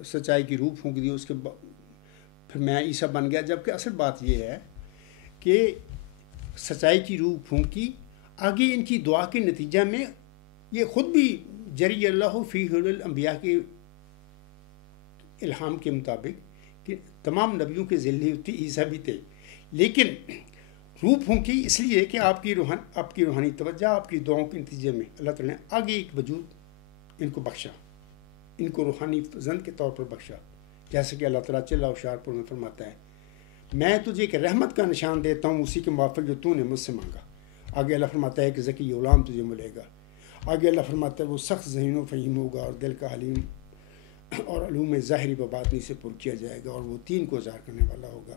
سچائی کی روح پھونک دی، اس کے پھر میں عیسیٰ بن گیا. جبکہ اصل بات یہ ہے کہ سچائی کی روح پھونکی، آگے ان کی دعا کے نتیجہ میں یہ خود بھی جری اللہ فی الانبیاء کے الہام کے مطابق کہ تمام نبیوں کے ذریعے عیسیٰ بھی تھے، لیکن روح پھونکی اس لیے کہ آپ کی روحانی توجہ، آپ کی دعاؤں کے نتیجے میں اللہ تعالیٰ نے آگے ایک وجود ان کو بخشا، ان کو روحانی زند کے طور پر بخشا. جیسے کہ اللہ تعالیٰ چلا ہوشیارپور میں فرماتا ہے میں تجھے ایک رحمت کا نشان دیتا ہوں اسی کے موافق جو تو نے مجھ سے مانگا. آگے اللہ فرماتا ہے کہ ذکی غلام تجھے ملے گا. آگے اللہ فرماتا ہے وہ سخت ذہین و فہیم ہوگا اور دل کا حلیم اور علوم ظاہری و باطنی سے پر کیا جائے گا، اور وہ 3 کو ظاہر کرنے والا ہوگا.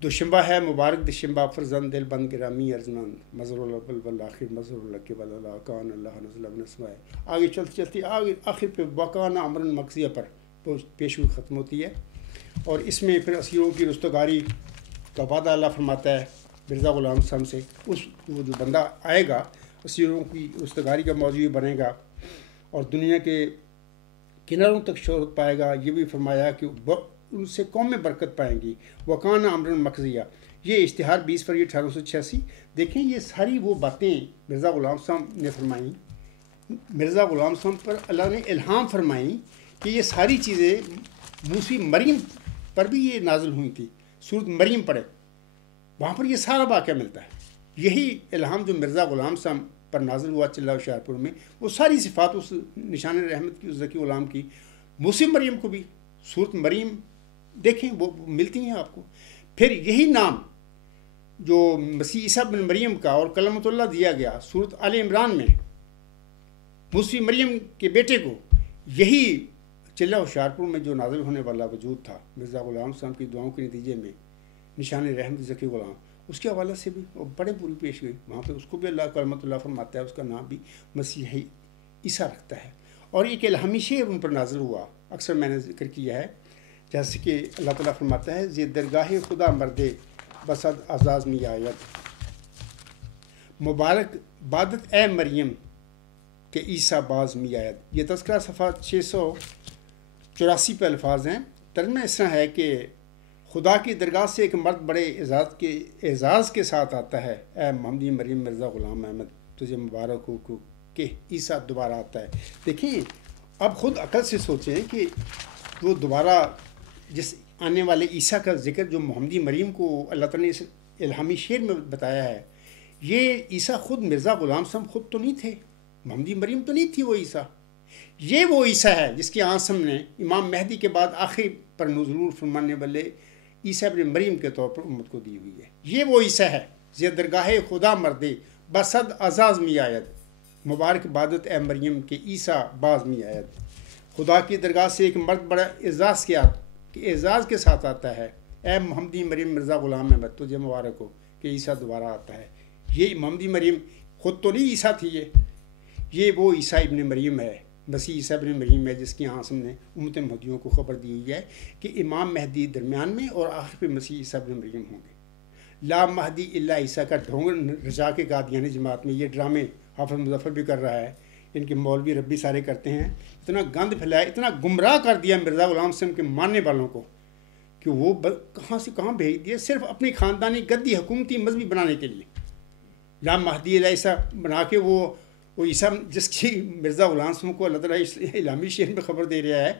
دوشنبہ ہے مبارک دشنبہ فرزند دل بند گرامی ارزمند مظہر الاول والآخر مظہر الک والا کان اللہ نزل ابن اسماء. آگے چلتی آخر پہ وکان امرن مقضیہ پر پیشگوئی ختم ہوتی ہے، اور اس میں پھر اسیروں کی رستگاری کا وعدہ اللہ فرماتا ہے مرزا غلام صاحب سے. وہ جو بندہ آئے گا اسیروں کی رستگاری کا موضوع بنے گا اور دنیا کے کناروں تک شہرت پائے گا. یہ بھی فرمایا کہ ان سے قومیں برکت پائیں گی. وکان امرن مقضیہ، یہ اشتہار 20 فروری 1886. دیکھیں یہ ساری وہ باتیں مرزا غلام صاحب نے فرمائیں، مرزا غلام صاحب پر اللہ نے الہام فرمائیں کہ یہ ساری چیزیں موسی مریم پر بھی یہ نازل ہوئی تھی. سورۃ مریم پڑھے، وہاں پر یہ سارا واقعہ ملتا ہے. یہی الہام جو مرزا غلام صاحب پر نازل ہوا چلا ہوشیارپور میں، وہ ساری صفات اس نشان رحمت کی، اس ذکی غلام کی، موسی مریم کو بھی سورۃ مریم دیکھیں وہ ملتی ہیں آپ کو. پھر یہی نام جو مسیح عیسیٰ بن مریم کا اور کلمۃ اللہ دیا گیا سورۃ آل عمران میں موسی مریم کے بیٹے کو، یہی چلہ ہوشیارپور میں جو نازل ہونے والا وجود تھا مرزا غلام صاحب کی دعاؤں کے نتیجے میں نشان رحمت ذکی غلام، اس کے حوالے سے بھی بڑے پوری پیش گئی. وہاں پہ اس کو بھی اللہ کلمۃ اللہ فرماتا ہے، اس کا نام بھی مسیح عیسیٰ رکھتا ہے. اور ایک الہامی شعر ان پر نازل ہوا، اکثر میں نے ذکر کیا ہے، جیسے کہ اللہ تعالیٰ فرماتا ہے زی درگاہ خدا مردے بسد اعزاز می آید، مبارک بادت اے مریم کہ عیسیٰ باز می آید. یہ تذکرہ صفحہ 684 پہ الفاظ ہیں. ترجمہ اس طرح ہے کہ خدا کی درگاہ سے ایک مرد بڑے اعزاز کے ساتھ آتا ہے، اے محمدی مریم مرزا غلام احمد تجھے مبارک ہو کہ عیسیٰ دوبارہ آتا ہے. دیکھیں اب خود عقل سے سوچیں کہ وہ دوبارہ جس آنے والے عیسیٰ کا ذکر جو محمدی مریم کو اللہ تعالیٰ نے اس الہامی شعر میں بتایا ہے، یہ عیسیٰ خود مرزا غلام صاحب خود تو نہیں تھے، محمدی مریم تو نہیں تھی وہ عیسیٰ. یہ وہ عیسیٰ ہے جس کی آنکھ ہم نے امام مہدی کے بعد آخری پر نزول فرمانے والے عیسیٰ ابن مریم کے طور پر امت کو دی ہوئی ہے. یہ وہ عیسیٰ ہے زی درگاہ خدا مردے بسد اعزاز می آید. مبارک بادت اے مریم کہ عیسیٰ باز میں آیت، خدا کی درگاہ سے ایک مرد بڑا اعزاز کے ساتھ آتا ہے، اے محمدی مریم مرزا غلام احمد تجھے مبارک ہو کہ عیسیٰ دوبارہ آتا ہے۔ یہ محمدی مریم خود تو نہیں عیسیٰ تھی، یہ وہ عیسیٰ ابن مریم ہے، مسیح عیسیٰ ابن مریم ہے، جس کی آنسم نے امت مہدیوں کو خبر دی ہوئی ہے کہ امام مہدی درمیان میں اور آخر پہ مسیح عیسیٰ ابن مریم ہوں گے۔ لا مہدی الا عیسیٰ کا ڈھونگ رجا کے قادیانی جماعت میں یہ ڈرامے حافظ مظفر بھی کر رہا ہے، ان کے مولوی ربی سارے کرتے ہیں، اتنا گند پھیلایا، اتنا گمراہ کر دیا مرزا غلام حسین کے ماننے والوں کو کہ وہ کہاں سے کہاں بھیج دیے، صرف اپنی خاندانی گدی حکومتی مذہبی بنانے کے لیے۔ لا مہدی الا عیسیٰ بنا کے وہ عیسیٰ جس کی مرزا غلام حسین کو اللہ تعالیٰ الہامی شعر میں خبر دے رہا ہے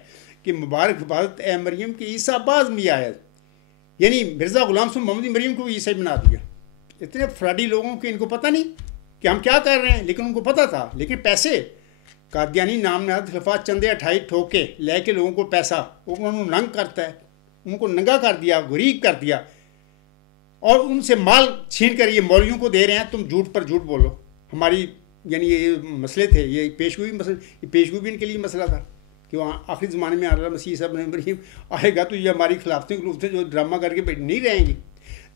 کہ مبارک بادت اے مریم کہ عیسیٰ باز میں آیا، یعنی مرزا غلام حسین محمدی مریم کو بھی عیسیٰ بنا دیا۔ اتنے فراڈی لوگوں کے ان کو پتہ نہیں کہ ہم کیا کر رہے ہیں، لیکن ان کو پتہ تھا۔ لیکن پیسے قادیانی نام نہاد خلافات چندے 28 ٹھوک کے لے کے لوگوں کو پیسہ، وہ انہوں نے ننگ کرتا ہے، ان کو ننگا کر دیا، غریب کر دیا، اور ان سے مال چھین کر یہ مولویوں کو دے رہے ہیں، تم جھوٹ پر جھوٹ بولو۔ ہماری یعنی یہ مسئلے تھے، یہ پیشگوئی بھی ان کے لیے مسئلہ تھا کہ وہاں آخری زمانے میں اللہ مسیح صاحب مریم آئے گا تو یہ ہماری خلافتیں جو ڈرامہ کر کے نہیں رہیں گی۔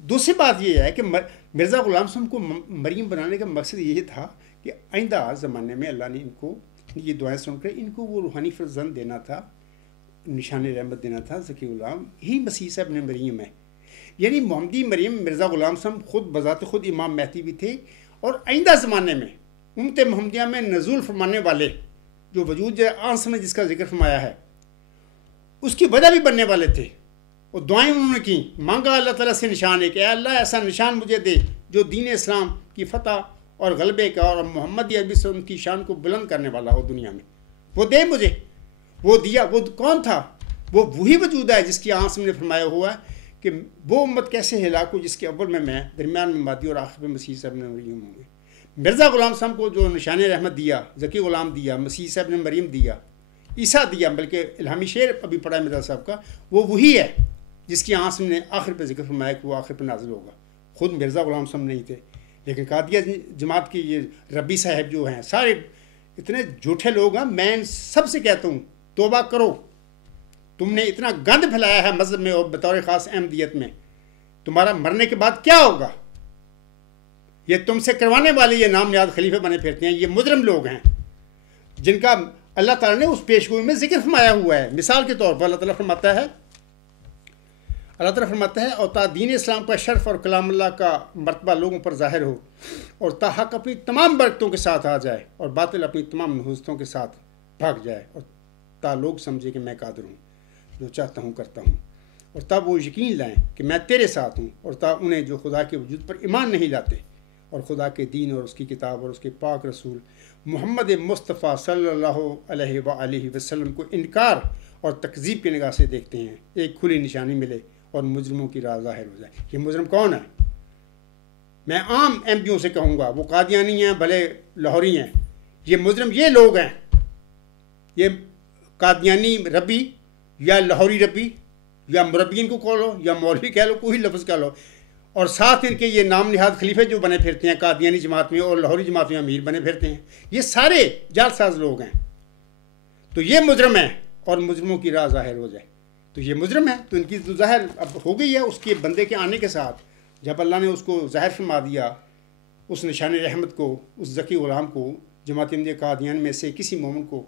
دوسری بات یہ ہے کہ مرزا غلام حسین کو مریم بنانے کا مقصد یہ تھا کہ آئندہ زمانے میں اللہ نے ان کو یہ دعائیں سن کر ان کو وہ روحانی فرزند دینا تھا، نشان رحمت دینا تھا، ذکی غلام ہی مسیح صاحب نے مریم ہے۔ یعنی محمدی مریم مرزا غلام حسین خود بذات خود امام مہدی بھی تھے، اور آئندہ زمانے میں امت محمدیہ میں نزول فرمانے والے جو وجود آنس میں جس کا ذکر فرمایا ہے اس کی وجہ بھی بننے والے تھے، اور دعائیں انہوں نے کی، مانگا اللہ تعالیٰ سے نشان ہے کہ اے اللہ ایسا نشان مجھے دے جو دین اسلام کی فتح اور غلبے کا اور محمد عربی وسلم کی شان کو بلند کرنے والا ہو دنیا میں، وہ دے مجھے۔ وہ دیا، وہ کون تھا؟ وہ وہی وجود ہے جس کی آنس نے فرمایا ہوا ہے کہ وہ امت کیسے ہلاک ہو جس کے اول میں درمیان میں مہدی اور آخر میں مسیح صاحب نے مریم ہوں گے۔ مرزا غلام صاحب کو جو نشان رحمت دیا، ذکی غلام دیا، مسیح صاحب نے مریم دیا، عیسیٰ دیا، بلکہ الہامی شعر ابھی پڑھا ہے مرزا صاحب کا، وہ وہی ہے جس کی آنس نے آخر پہ ذکر فرمایا کہ وہ آخر پہ نازل ہوگا۔ خود مرزا غلام صاحب نہیں تھے، لیکن قادیہ جماعت کی یہ ربی صاحب جو ہیں سارے اتنے جھوٹے لوگ ہیں۔ میں ان سب سے کہتا ہوں توبہ کرو، تم نے اتنا گند پھیلایا ہے مذہب میں اور بطور خاص احمدیت میں، تمہارا مرنے کے بعد کیا ہوگا؟ یہ تم سے کروانے والے یہ نام نہاد خلیفے بنے پھرتے ہیں، یہ مجرم لوگ ہیں جن کا اللہ تعالیٰ نے اس پیشگوئی میں ذکر فرمایا ہوا ہے۔ مثال کے طور پر اللہ تعالیٰ فرماتا ہے اور تا دین اسلام کا شرف اور کلام اللہ کا مرتبہ لوگوں پر ظاہر ہو، اور تا حق اپنی تمام برکتوں کے ساتھ آ جائے اور باطل اپنی تمام نحوستوں کے ساتھ بھاگ جائے، اور تا لوگ سمجھے کہ میں قادر ہوں، جو چاہتا ہوں کرتا ہوں، اور تا وہ یقین لائیں کہ میں تیرے ساتھ ہوں، اور تا انہیں جو خدا کے وجود پر ایمان نہیں لاتے اور خدا کے دین اور اس کی کتاب اور اس کے پاک رسول محمد مصطفیٰ صلی اللہ علیہ وآلہ وسلم کو انکار اور تکذیب کی نگاہ سے دیکھتے ہیں، ایک کھلی نشانی ملے اور مجرموں کی راہ ظاہر ہو جائے۔ یہ مجرم کون ہے؟ میں عام احمدیوں سے کہوں گا، وہ قادیانی ہیں بھلے لاہوری ہیں، یہ مجرم یہ لوگ ہیں، یہ قادیانی ربی یا لاہوری ربی یا مربین کو کہہ لو یا مولوی کہہ لو، کوئی لفظ کہہ لو، اور ساتھ ان کے یہ نام نہاد خلیفے جو بنے پھرتے ہیں قادیانی جماعت میں اور لاہوری جماعت میں امیر بنے پھرتے ہیں، یہ سارے جال ساز لوگ ہیں۔ تو یہ مجرم ہیں اور مجرموں کی راہ ظاہر ہو جائے، تو یہ مجرم ہے، تو ان کی تو ظاہر اب ہو گئی ہے اس کے بندے کے آنے کے ساتھ، جب اللہ نے اس کو ظاہر فرما دیا، اس نشان رحمت کو، اس ذکی غلام کو، جماعت احمدیہ قادیان میں سے کسی مومن کو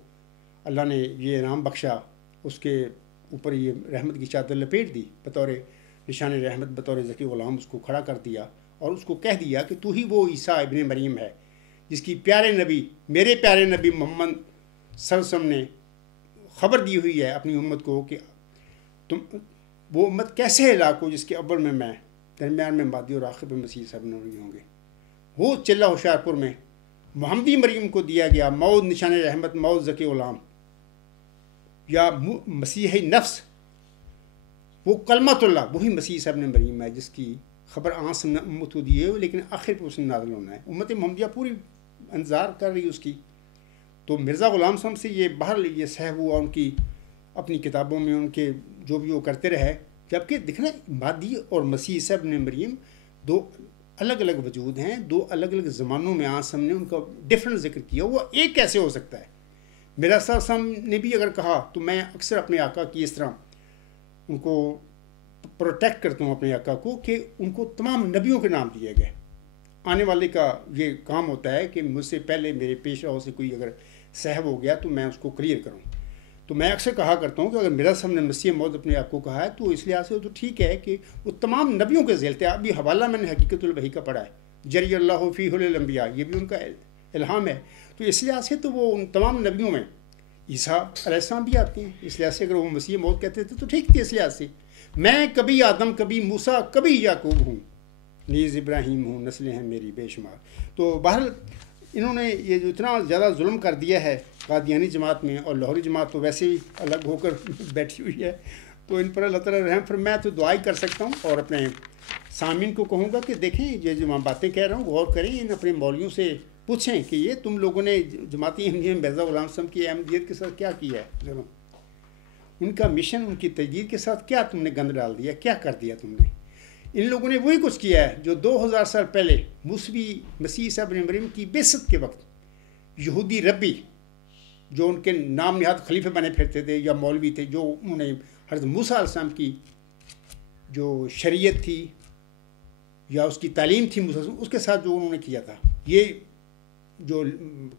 اللہ نے یہ انعام بخشا، اس کے اوپر یہ رحمت کی چادر لپیٹ دی، بطور نشان رحمت، بطور ذکی غلام اس کو کھڑا کر دیا، اور اس کو کہہ دیا کہ تو ہی وہ عیسیٰ ابن مریم ہے جس کی پیارے نبی، میرے پیارے نبی محمد صلی اللہ علیہ وسلم نے خبر دی ہوئی ہے اپنی امت کو کہ تم وہ امت کیسے ہلاک ہو جس کے اول میں درمیان میں مہدی اور آخر میں مسیح صاحب نوری ہوں گے۔ وہ چلہ ہوشیارپور میں محمدی مریم کو دیا گیا موعود نشان رحمت، موعود ذکی غلام یا مسیح نفس، وہ کلمت اللہ، وہی مسیح صاحب نے مریم ہے جس کی خبر آنس امت کو دی ہے، لیکن آخر پہ اس نے نازل ہونا ہے۔ امت محمدیہ پوری انتظار کر رہی اس کی۔ تو مرزا غلام صاحب سے یہ بہرحال یہ سہو ہوا ان کی اپنی کتابوں میں، ان کے جو بھی وہ کرتے رہے، جبکہ دیکھنا مہدی اور مسیح صاحب نے مریم دو الگ الگ وجود ہیں، دو الگ الگ زمانوں میں آنس ہم نے ان کا ڈفرنٹ ذکر کیا، وہ ایک کیسے ہو سکتا ہے؟ میرا سام نے بھی اگر کہا تو میں اکثر اپنے آقا کی اس طرح ان کو پروٹیکٹ کرتا ہوں اپنے آقا کو کہ ان کو تمام نبیوں کے نام دیے گئے. آنے والے کا یہ کام ہوتا ہے کہ مجھ سے پہلے میرے پیش رو سے کوئی اگر صاحب ہو گیا تو میں اس کو کلیئر کروں. تو میں اکثر کہا کرتا ہوں کہ اگر میرا سامنے مسیح موعود اپنے آپ کو کہا ہے تو اس لحاظ سے تو ٹھیک ہے کہ وہ تمام نبیوں کے ذیل تھے. ابھی حوالہ میں نے حقیقت الوحی کا پڑھا ہے، جری اللہ فیہ الانبیاء، یہ بھی ان کا الہام ہے. تو اس لحاظ سے تو وہ ان تمام نبیوں میں عیسیٰ علیہ السلام بھی آتے ہیں. اس لحاظ سے اگر وہ مسیح موعود کہتے تھے تو ٹھیک تھی. اس لحاظ سے میں کبھی آدم، کبھی موسیٰ، کبھی یعقوب ہوں، نیز ابراہیم ہوں، نسلیں ہیں میری بے شمار. تو بہرحال انہوں نے یہ جو اتنا زیادہ ظلم کر دیا ہے قادیانی جماعت میں، اور لاہوری جماعت تو ویسے ہی الگ ہو کر بیٹھی ہوئی ہے، تو ان پر اللہ تعالیٰ رحم. پھر میں تو دعا ہی کر سکتا ہوں، اور اپنے سامعین کو کہوں گا کہ دیکھیں یہ جو میں باتیں کہہ رہا ہوں غور کریں، ان اپنے مولویوں سے پوچھیں کہ یہ تم لوگوں نے جماعتی احمدیہ میں مرزا غلام صاحب کی احمدیت کے ساتھ کیا کیا ہے، ان کا مشن، ان کی تجدید کے ساتھ کیا تم نے گند ڈال دیا، کیا کر دیا تم نے. ان لوگوں نے وہی کچھ کیا ہے جو 2000 سال پہلے مسیح صاحب ابن مریم کی بعثت کے وقت یہودی ربی جو ان کے نام نہاد خلیفے بنے پھرتے تھے یا مولوی تھے، جو انہوں نے حضرت موسیٰ علیہ السلام کی جو شریعت تھی یا اس کی تعلیم تھی اس کے ساتھ جو انہوں نے کیا تھا. یہ جو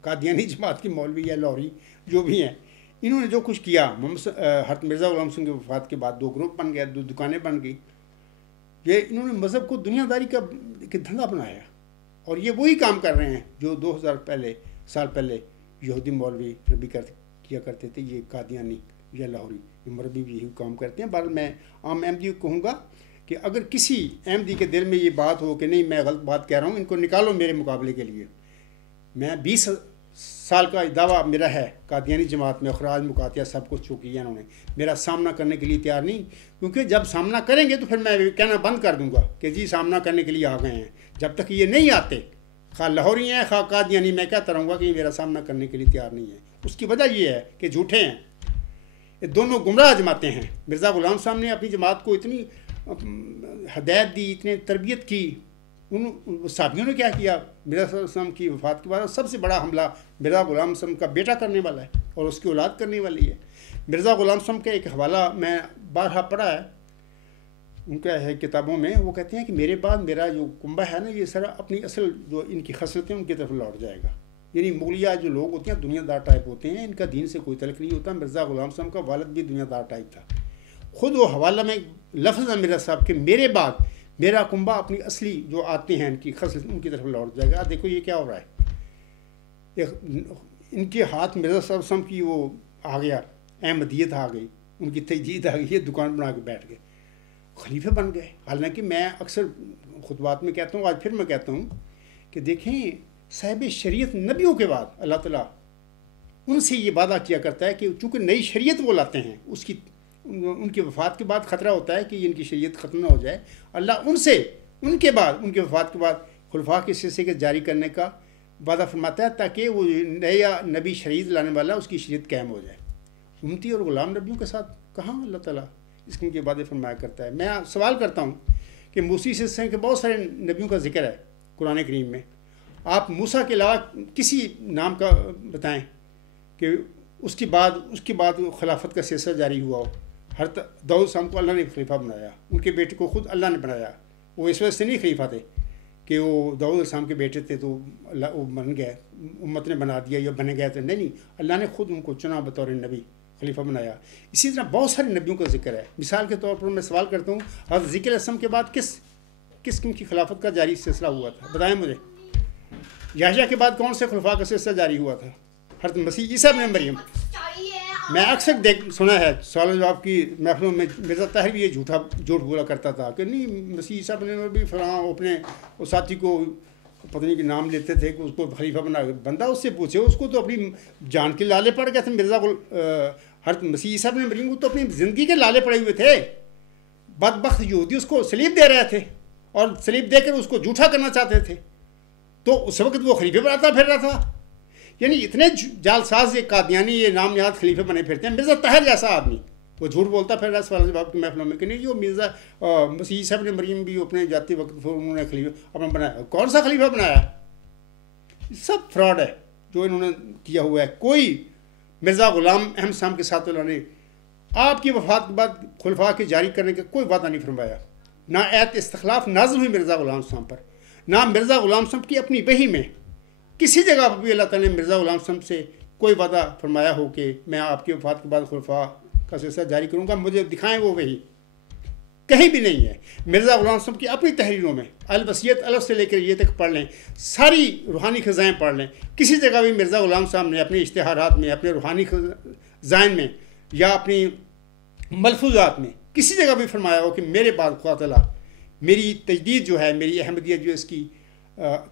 قادیانی جماعت کی مولوی یا لاہوری جو بھی ہیں، انہوں نے جو کچھ کیا حضرت مرزا غلام صاحب کی وفات کے بعد 2 گروپ بن گیا، 2 دکانیں بن گئی. یہ انہوں نے مذہب کو دنیا داری کا دھندا بنایا، اور یہ وہی کام کر رہے ہیں جو 2000 سال پہلے یہودی مولوی ربی کیا کرتے تھے. یہ قادیانی یا لاہوری یہ مربی بھی یہی کام کرتے ہیں. بہرحال میں عام احمدی کو کہوں گا کہ اگر کسی احمدی کے دل میں یہ بات ہو کہ نہیں میں غلط بات کہہ رہا ہوں، ان کو نکالو میرے مقابلے کے لیے. میں 20 سال کا دعویٰ میرا ہے قادیانی جماعت میں، اخراج مقاطعہ سب کچھ جو کیا انہوں نے، میرا سامنا کرنے کے لیے تیار نہیں. کیونکہ جب سامنا کریں گے تو پھر میں کہنا بند کر دوں گا کہ جی سامنا کرنے کے لیے آ گئے ہیں. جب تک یہ نہیں آتے، خواہ لاہوری ہیں خواہ قادیانی، میں کہتا رہوں گا کہ یہ میرا سامنا کرنے کے لیے تیار نہیں ہے. اس کی وجہ یہ ہے کہ جھوٹے ہیں، یہ دونوں گمراہ جماعتیں ہیں. مرزا غلام صاحب نے اپنی جماعت کو اتنی ہدایت دی، اتنی تربیت کی. ان صحابیوں نے کیا کیا؟ مرزا صلی اللہ علیہ وسلم کی وفات کے بعد سب سے بڑا حملہ مرزا غلام صاحب کا بیٹا کرنے والا ہے اور اس کی اولاد کرنے والی ہے. مرزا غلام صاحب کا ایک حوالہ میں بارہا پڑھا ہے ان کا ہے کتابوں میں. وہ کہتے ہیں کہ میرے بعد میرا جو کنبہ ہے نا، یہ سارا اپنی اصل جو ان کی خصلتیں ان کی طرف لوٹ جائے گا. یعنی مغلیہ جو لوگ ہوتے ہیں دنیا دار ٹائپ ہوتے ہیں، ان کا دین سے کوئی تعلق نہیں ہوتا. مرزا غلام صاحب کا والد بھی دنیا دار ٹائپ تھا. خود وہ حوالہ میں لفظ ہے مرزا صاحب کہ میرے بعد میرا کنبہ اپنی اصلی جو آتے ہیں ان کی خصلت ان کی طرف لوٹ جائے گا. دیکھو یہ کیا ہو رہا ہے، ان کے ہاتھ مرزا صاحب کی وہ آ گیا، احمدیت آ گئی، ان کی تجدید آ گئی، یہ دکان بنا کے بیٹھ گئے، خلیفہ بن گئے. حالانکہ میں اکثر خطبات میں کہتا ہوں، آج پھر میں کہتا ہوں کہ دیکھیں صاحب شریعت نبیوں کے بعد اللہ تعالیٰ ان سے یہ وعدہ کیا کرتا ہے کہ چونکہ نئی شریعت وہ لاتے ہیں، اس کی ان کی وفات کے بعد خطرہ ہوتا ہے کہ ان کی شریعت ختم نہ ہو جائے. اللہ ان سے ان کے بعد ان کی وفات کے بعد خلفاء کے سلسلے کے جاری کرنے کا وعدہ فرماتا ہے تاکہ وہ نیا نبی شریعت لانے والا اس کی شریعت قائم ہو جائے. امتی اور غلام نبیوں کے ساتھ کہاں اللہ تعالیٰ اس کے وعدے فرمایا کرتا ہے. میں سوال کرتا ہوں کہ موسی سلسلے کے بہت سارے نبیوں کا ذکر ہے قرآن کریم میں. آپ موسیٰ کے علاوہ کسی نام کا بتائیں کہ اس کے بعد خلافت کا سلسلہ جاری ہوا ہو. ہر داؤد صاحب کو اللہ نے خلیفہ بنایا، ان کے بیٹے کو خود اللہ نے بنایا. وہ اس وجہ سے نہیں خلیفہ تھے کہ وہ داؤد السلام کے بیٹے تھے تو اللہ وہ بن گئے، امت نے بنا دیا یا بنے گئے تھے. نہیں، اللہ نے خود ان کو چنا بطور نبی خلیفہ بنایا. اسی طرح بہت سارے نبیوں کا ذکر ہے. مثال کے طور پر میں سوال کرتا ہوں، حضرت ذکر الاسلام کے بعد کس قسم کی خلافت کا جاری سلسلہ ہوا تھا؟ بتائیں مجھے. یحییٰ کے بعد کون سے خلفاء کا سلسلہ جاری ہوا تھا؟ حضرت مسیح عیسیٰ ابن مریم. میں اکثر سنا ہے سوال جواب کی محفلوں میں مرزا طاہر بھی یہ جھوٹ بولا کرتا تھا کہ نہیں مسیح عیسیٰ ابن مریم بھی فلاں اپنے اس ساتھی کو پتہ نہیں کہ نام لیتے تھے کہ اس کو خلیفہ بنا. بندہ اس سے پوچھے، اس کو تو اپنی جان کے لالے پڑ گئے تھے. حضرت مسیح عیسیٰ ابن مریم کو تو اپنی زندگی کے لالے پڑے ہوئے تھے. بدبخت یہودی اس کو سلیب دے رہے تھے اور سلیب دے کر اس کو جھوٹا کرنا چاہتے تھے، تو اس وقت وہ خلیفہ بناتا پھر رہا تھا. یعنی اتنے جال ساز یہ قادیانی یہ نام نہاد خلیفے بنے پھرتے ہیں. مرزا طاہر جیسا آدمی وہ جھوٹ بولتا پھر سوال جواب کی محفلوں میں کہ نہیں جو مرزا مسیح صاحب نے مریم بھی اپنے جاتی وقت انہوں نے خلیفہ اپنا بنایا. کون سا خلیفہ بنایا؟ سب فراڈ ہے جو انہوں نے کیا ہوا ہے. کوئی مرزا غلام احمد صاحب کے ساتھ اللہ نے آپ کی وفات کے بعد خلفاء کے جاری کرنے کا کوئی وعدہ نہیں فرمایا. نہ ایت استخلاف نازل ہوئی مرزا غلام صاحب پر، نہ مرزا غلام صاحب کی اپنی وحی میں کسی جگہ پر بھی اللہ تعالیٰ نے مرزا غلام صاحب سے کوئی وعدہ فرمایا ہو کہ میں آپ کی وفات کے بعد خلفاء کا سلسلہ جاری کروں گا، مجھے دکھائیں وہ وحی. کہیں بھی نہیں ہے. مرزا غلام صاحب کی اپنی تحریروں میں الوصیت الف سے لے کر یہ تک پڑھ لیں، ساری روحانی خزائیں پڑھ لیں، کسی جگہ بھی مرزا غلام صاحب نے اپنے اشتہارات میں، اپنے روحانی خزائن میں یا اپنی ملفوظات میں کسی جگہ بھی فرمایا ہو کہ میرے بعد خدا تعالیٰ میری تجدید جو ہے، میری احمدیت جو اس کی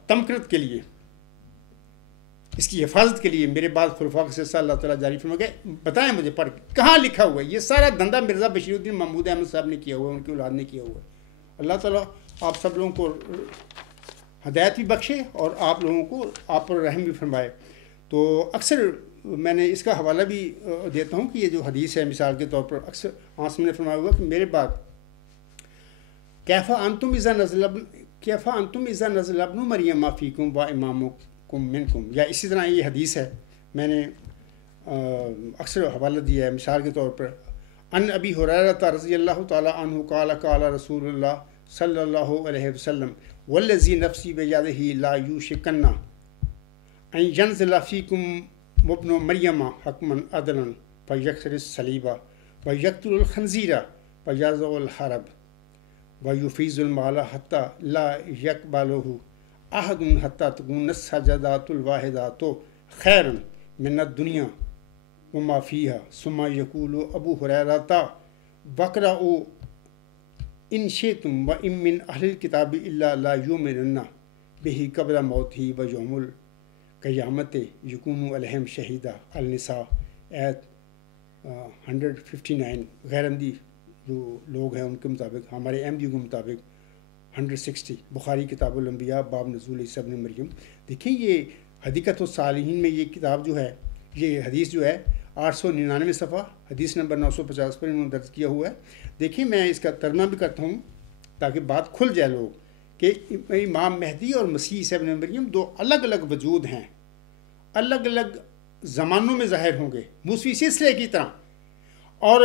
تمکنت کے لیے، اس کی حفاظت کے لیے میرے بعد خلفاء کا سلسلہ اللہ تعالیٰ جاری فرما گئے. بتائیں مجھے پڑھ کے کہاں لکھا ہوا ہے؟ یہ سارا دندہ مرزا بشیر الدین محمود احمد صاحب نے کیا ہوا ہے، ان کی اولاد نے کیا ہوا ہے. اللہ تعالیٰ آپ سب لوگوں کو ہدایت بھی بخشے اور آپ لوگوں کو آپ پر رحم بھی فرمائے. تو اکثر میں نے اس کا حوالہ بھی دیتا ہوں کہ یہ جو حدیث ہے مثال کے طور پر اکثر آسم نے فرمایا ہوا کہ میرے بعد کیفا انتم اذا نزل ابن مریم فیکم و امامکم منکم، یا اسی طرح یہ حدیث ہے میں نے اکثر حوالہ دیا ہے مثال کے طور پر ان ابی ہریرہ رضی اللہ تعالی عنہ قال قال رسول اللہ صلی اللہ علیہ وسلم والذی نفسی بیدہ لا یوشکن ان ینزل فیکم ابن مریم حکما عدلا فیکسر الصلیب ویقتل الخنزیر ویضع الحرب ویفیض المال حتی لا یقبلہ احد حتی تکون السجدات الواحدات خیرا من الدنیا وما فیہا ثم یقول ابو ہریرہ وقرؤوا ان شئتم وان من اہل الکتاب الا لا یؤمنن بہ قبل موتہ ویوم القیامت یکون علیہم شہیدہ. النساء ایت 159. غیر احمدی جو لوگ ہیں ان کے مطابق، ہمارے احمدیوں کے مطابق 160. بخاری کتاب الانبیاء باب نزول عیسی ابن مریم. دیکھیں یہ حدیقۃ الصالحین میں یہ کتاب جو ہے، یہ حدیث جو ہے 899 صفحہ حدیث نمبر 950 پر انہوں نے درج کیا ہوا ہے. دیکھیں میں اس کا ترجمہ بھی کرتا ہوں تاکہ بات کھل جائے لوگ کہ امام مہدی اور مسیح عیسی ابن مریم دو الگ الگ وجود ہیں، الگ الگ زمانوں میں ظاہر ہوں گے موسوی سلسلے کی طرح، اور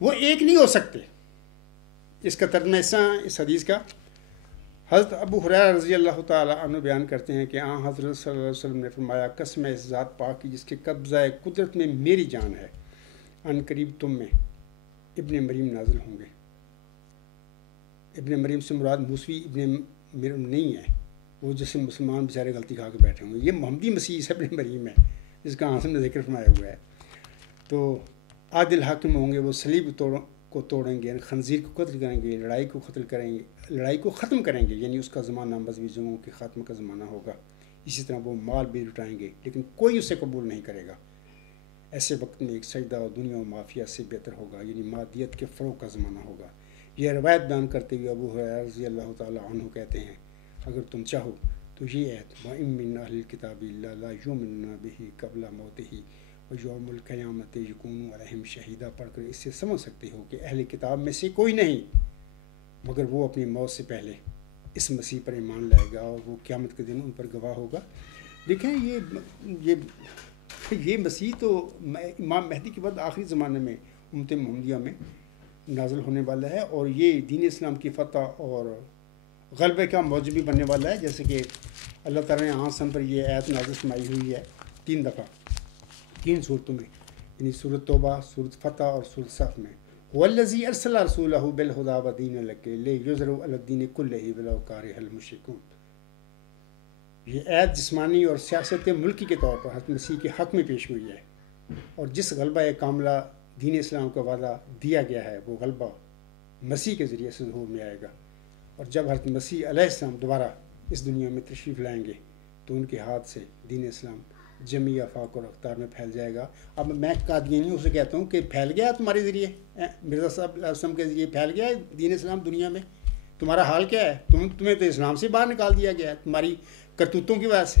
وہ ایک نہیں ہو سکتے. اس کا ترجمہ اس حدیث کا حضرت ابو ہریرہ رضی اللہ تعالی عنہ بیان کرتے ہیں کہ حضرت صلی اللہ علیہ وسلم نے فرمایا قسم اس ذات پاک کی جس کے قبضہ قدرت میں میری جان ہے، ان قریب تم میں ابن مریم نازل ہوں گے. ابن مریم سے مراد موسوی ابن مریم نہیں ہے، وہ جیسے مسلمان بیچارے غلطی کھا کے بیٹھے ہوں گے. یہ محمدی مسیح ابن مریم ہے جس کا آسم نے ذکر فرمایا ہوا ہے. تو عادل حاکم ہوں گے، وہ صلیب کو توڑیں گے، خنزیر کو قتل کریں گے، لڑائی کو ختم کریں گے، یعنی اس کا زمانہ مذہبی جنگوں کے خاتمے کا زمانہ ہوگا. اسی طرح وہ مال بھی لٹائیں گے لیکن کوئی اسے قبول نہیں کرے گا. ایسے وقت میں ایک سجدہ اور دنیا و مافیا سے بہتر ہوگا، یعنی مادیت کے فروغ کا زمانہ ہوگا. یہ روایت بیان کرتے ہوئے ابو ہریرہ رضی اللہ تعالیٰ عنہ کہتے ہیں اگر تم چاہو تو یہ ایت وَإِن مِّنْ أَهْلِ الْكِتَابِ إِلَّا لَا يُؤْمِنُونَ بِهِ قَبْلَ مَوْتِهِ وَيَوْمَ الْقِيَامَةِ يَكُونُ عَلَيْهِمْ شَهِيدًا پڑھ کر اس سے سمجھ سکتے ہو کہ اہل کتاب میں سے کوئی نہیں مگر وہ اپنی موت سے پہلے اس مسیح پر ایمان لائے گا اور وہ قیامت کے دن ان پر گواہ ہوگا. دیکھیں یہ مسیح تو امام مہدی کے بعد آخری زمانے میں امت محمدیہ میں نازل ہونے والا ہے، اور یہ دین اسلام کی فتح اور غلبے کا موجب بھی بننے والا ہے. جیسے کہ اللہ تعالیٰ نے آسم پر یہ آیت نازل فرمائی ہوئی ہے 3 دفعہ 3 صورتوں میں، یعنی سورۃ توبہ، سورۃ فتح اور سورۃ صف میں. والذی ارسل رسولہ بالہدی ودین الحق لیظہرہ علی الدین کلہ ولو کرہ المشرکون. یہ آیت جسمانی اور سیاست ملکی کے طور پر حضرت مسیح کے حق میں پیش ہوئی ہے، اور جس غلبہ کاملہ دین اسلام کا وعدہ دیا گیا ہے وہ غلبہ مسیح کے ذریعے سے ظہور میں آئے گا. اور جب حضرت مسیح علیہ السلام دوبارہ اس دنیا میں تشریف لائیں گے تو ان کے ہاتھ سے دین اسلام جمی آفاق اور اختار میں پھیل جائے گا. اب میں قادیانیوں سے کہتا ہوں کہ پھیل گیا تمہارے ذریعے، مرزا صاحب علیہ السلام کے ذریعے پھیل گیا دین اسلام دنیا میں. تمہارا حال کیا ہے؟ تمہیں تو اسلام سے باہر نکال دیا گیا ہے تمہاری کرتوتوں کی وجہ سے.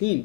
3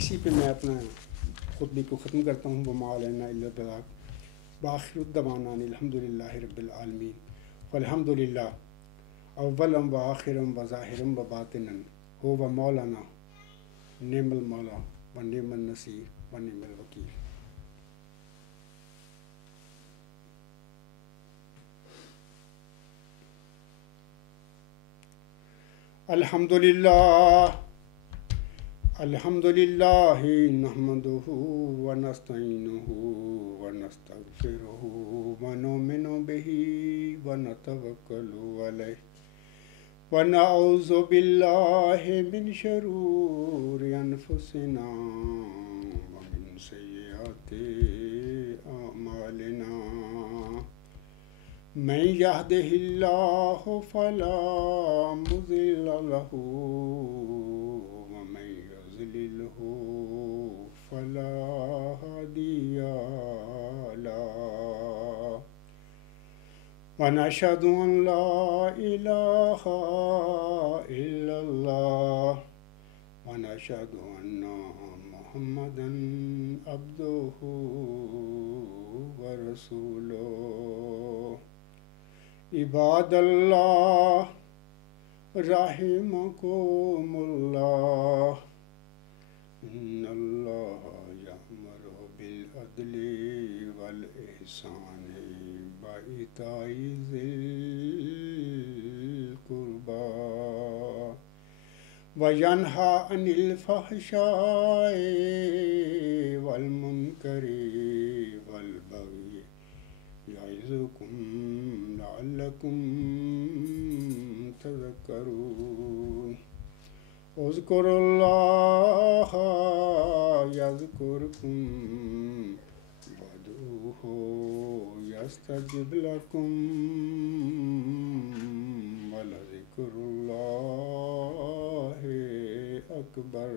اسی پہ میں اپنا خطبے کو ختم کرتا ہوں. وما علینا الا البلاغ. بآخر الدعوانا الحمد للہ رب العالمین. والحمد للہ اولا و آخرا و ظاہرا و باطنا هو مولانا نعم المولا و نعم النصیر و نعم الوکیل. الحمد للہ نحمده و نستعینه و نستغفره و نؤمن به و نتوکل علیہ و نعوذ باللہ من شرور انفسنا و من سیئات اعمالنا. من يهده الله فلا مضل له ومن يضلله فلا هادي له. ونشهد أن لا إله إلا الله ونشهد أن محمدا عبده ورسوله. عباد اللہ رحمکم اللہ ان اللہ یأمر بالعدل والاحسان وایتاء ذی القربى وینہی عن الفحشاء والمنکر والبغی یعظکم لعلکم تذکرون. اذکروا اللہ یذکرکم وادعوہ یستجب لکم ولذکر اللہ اکبر.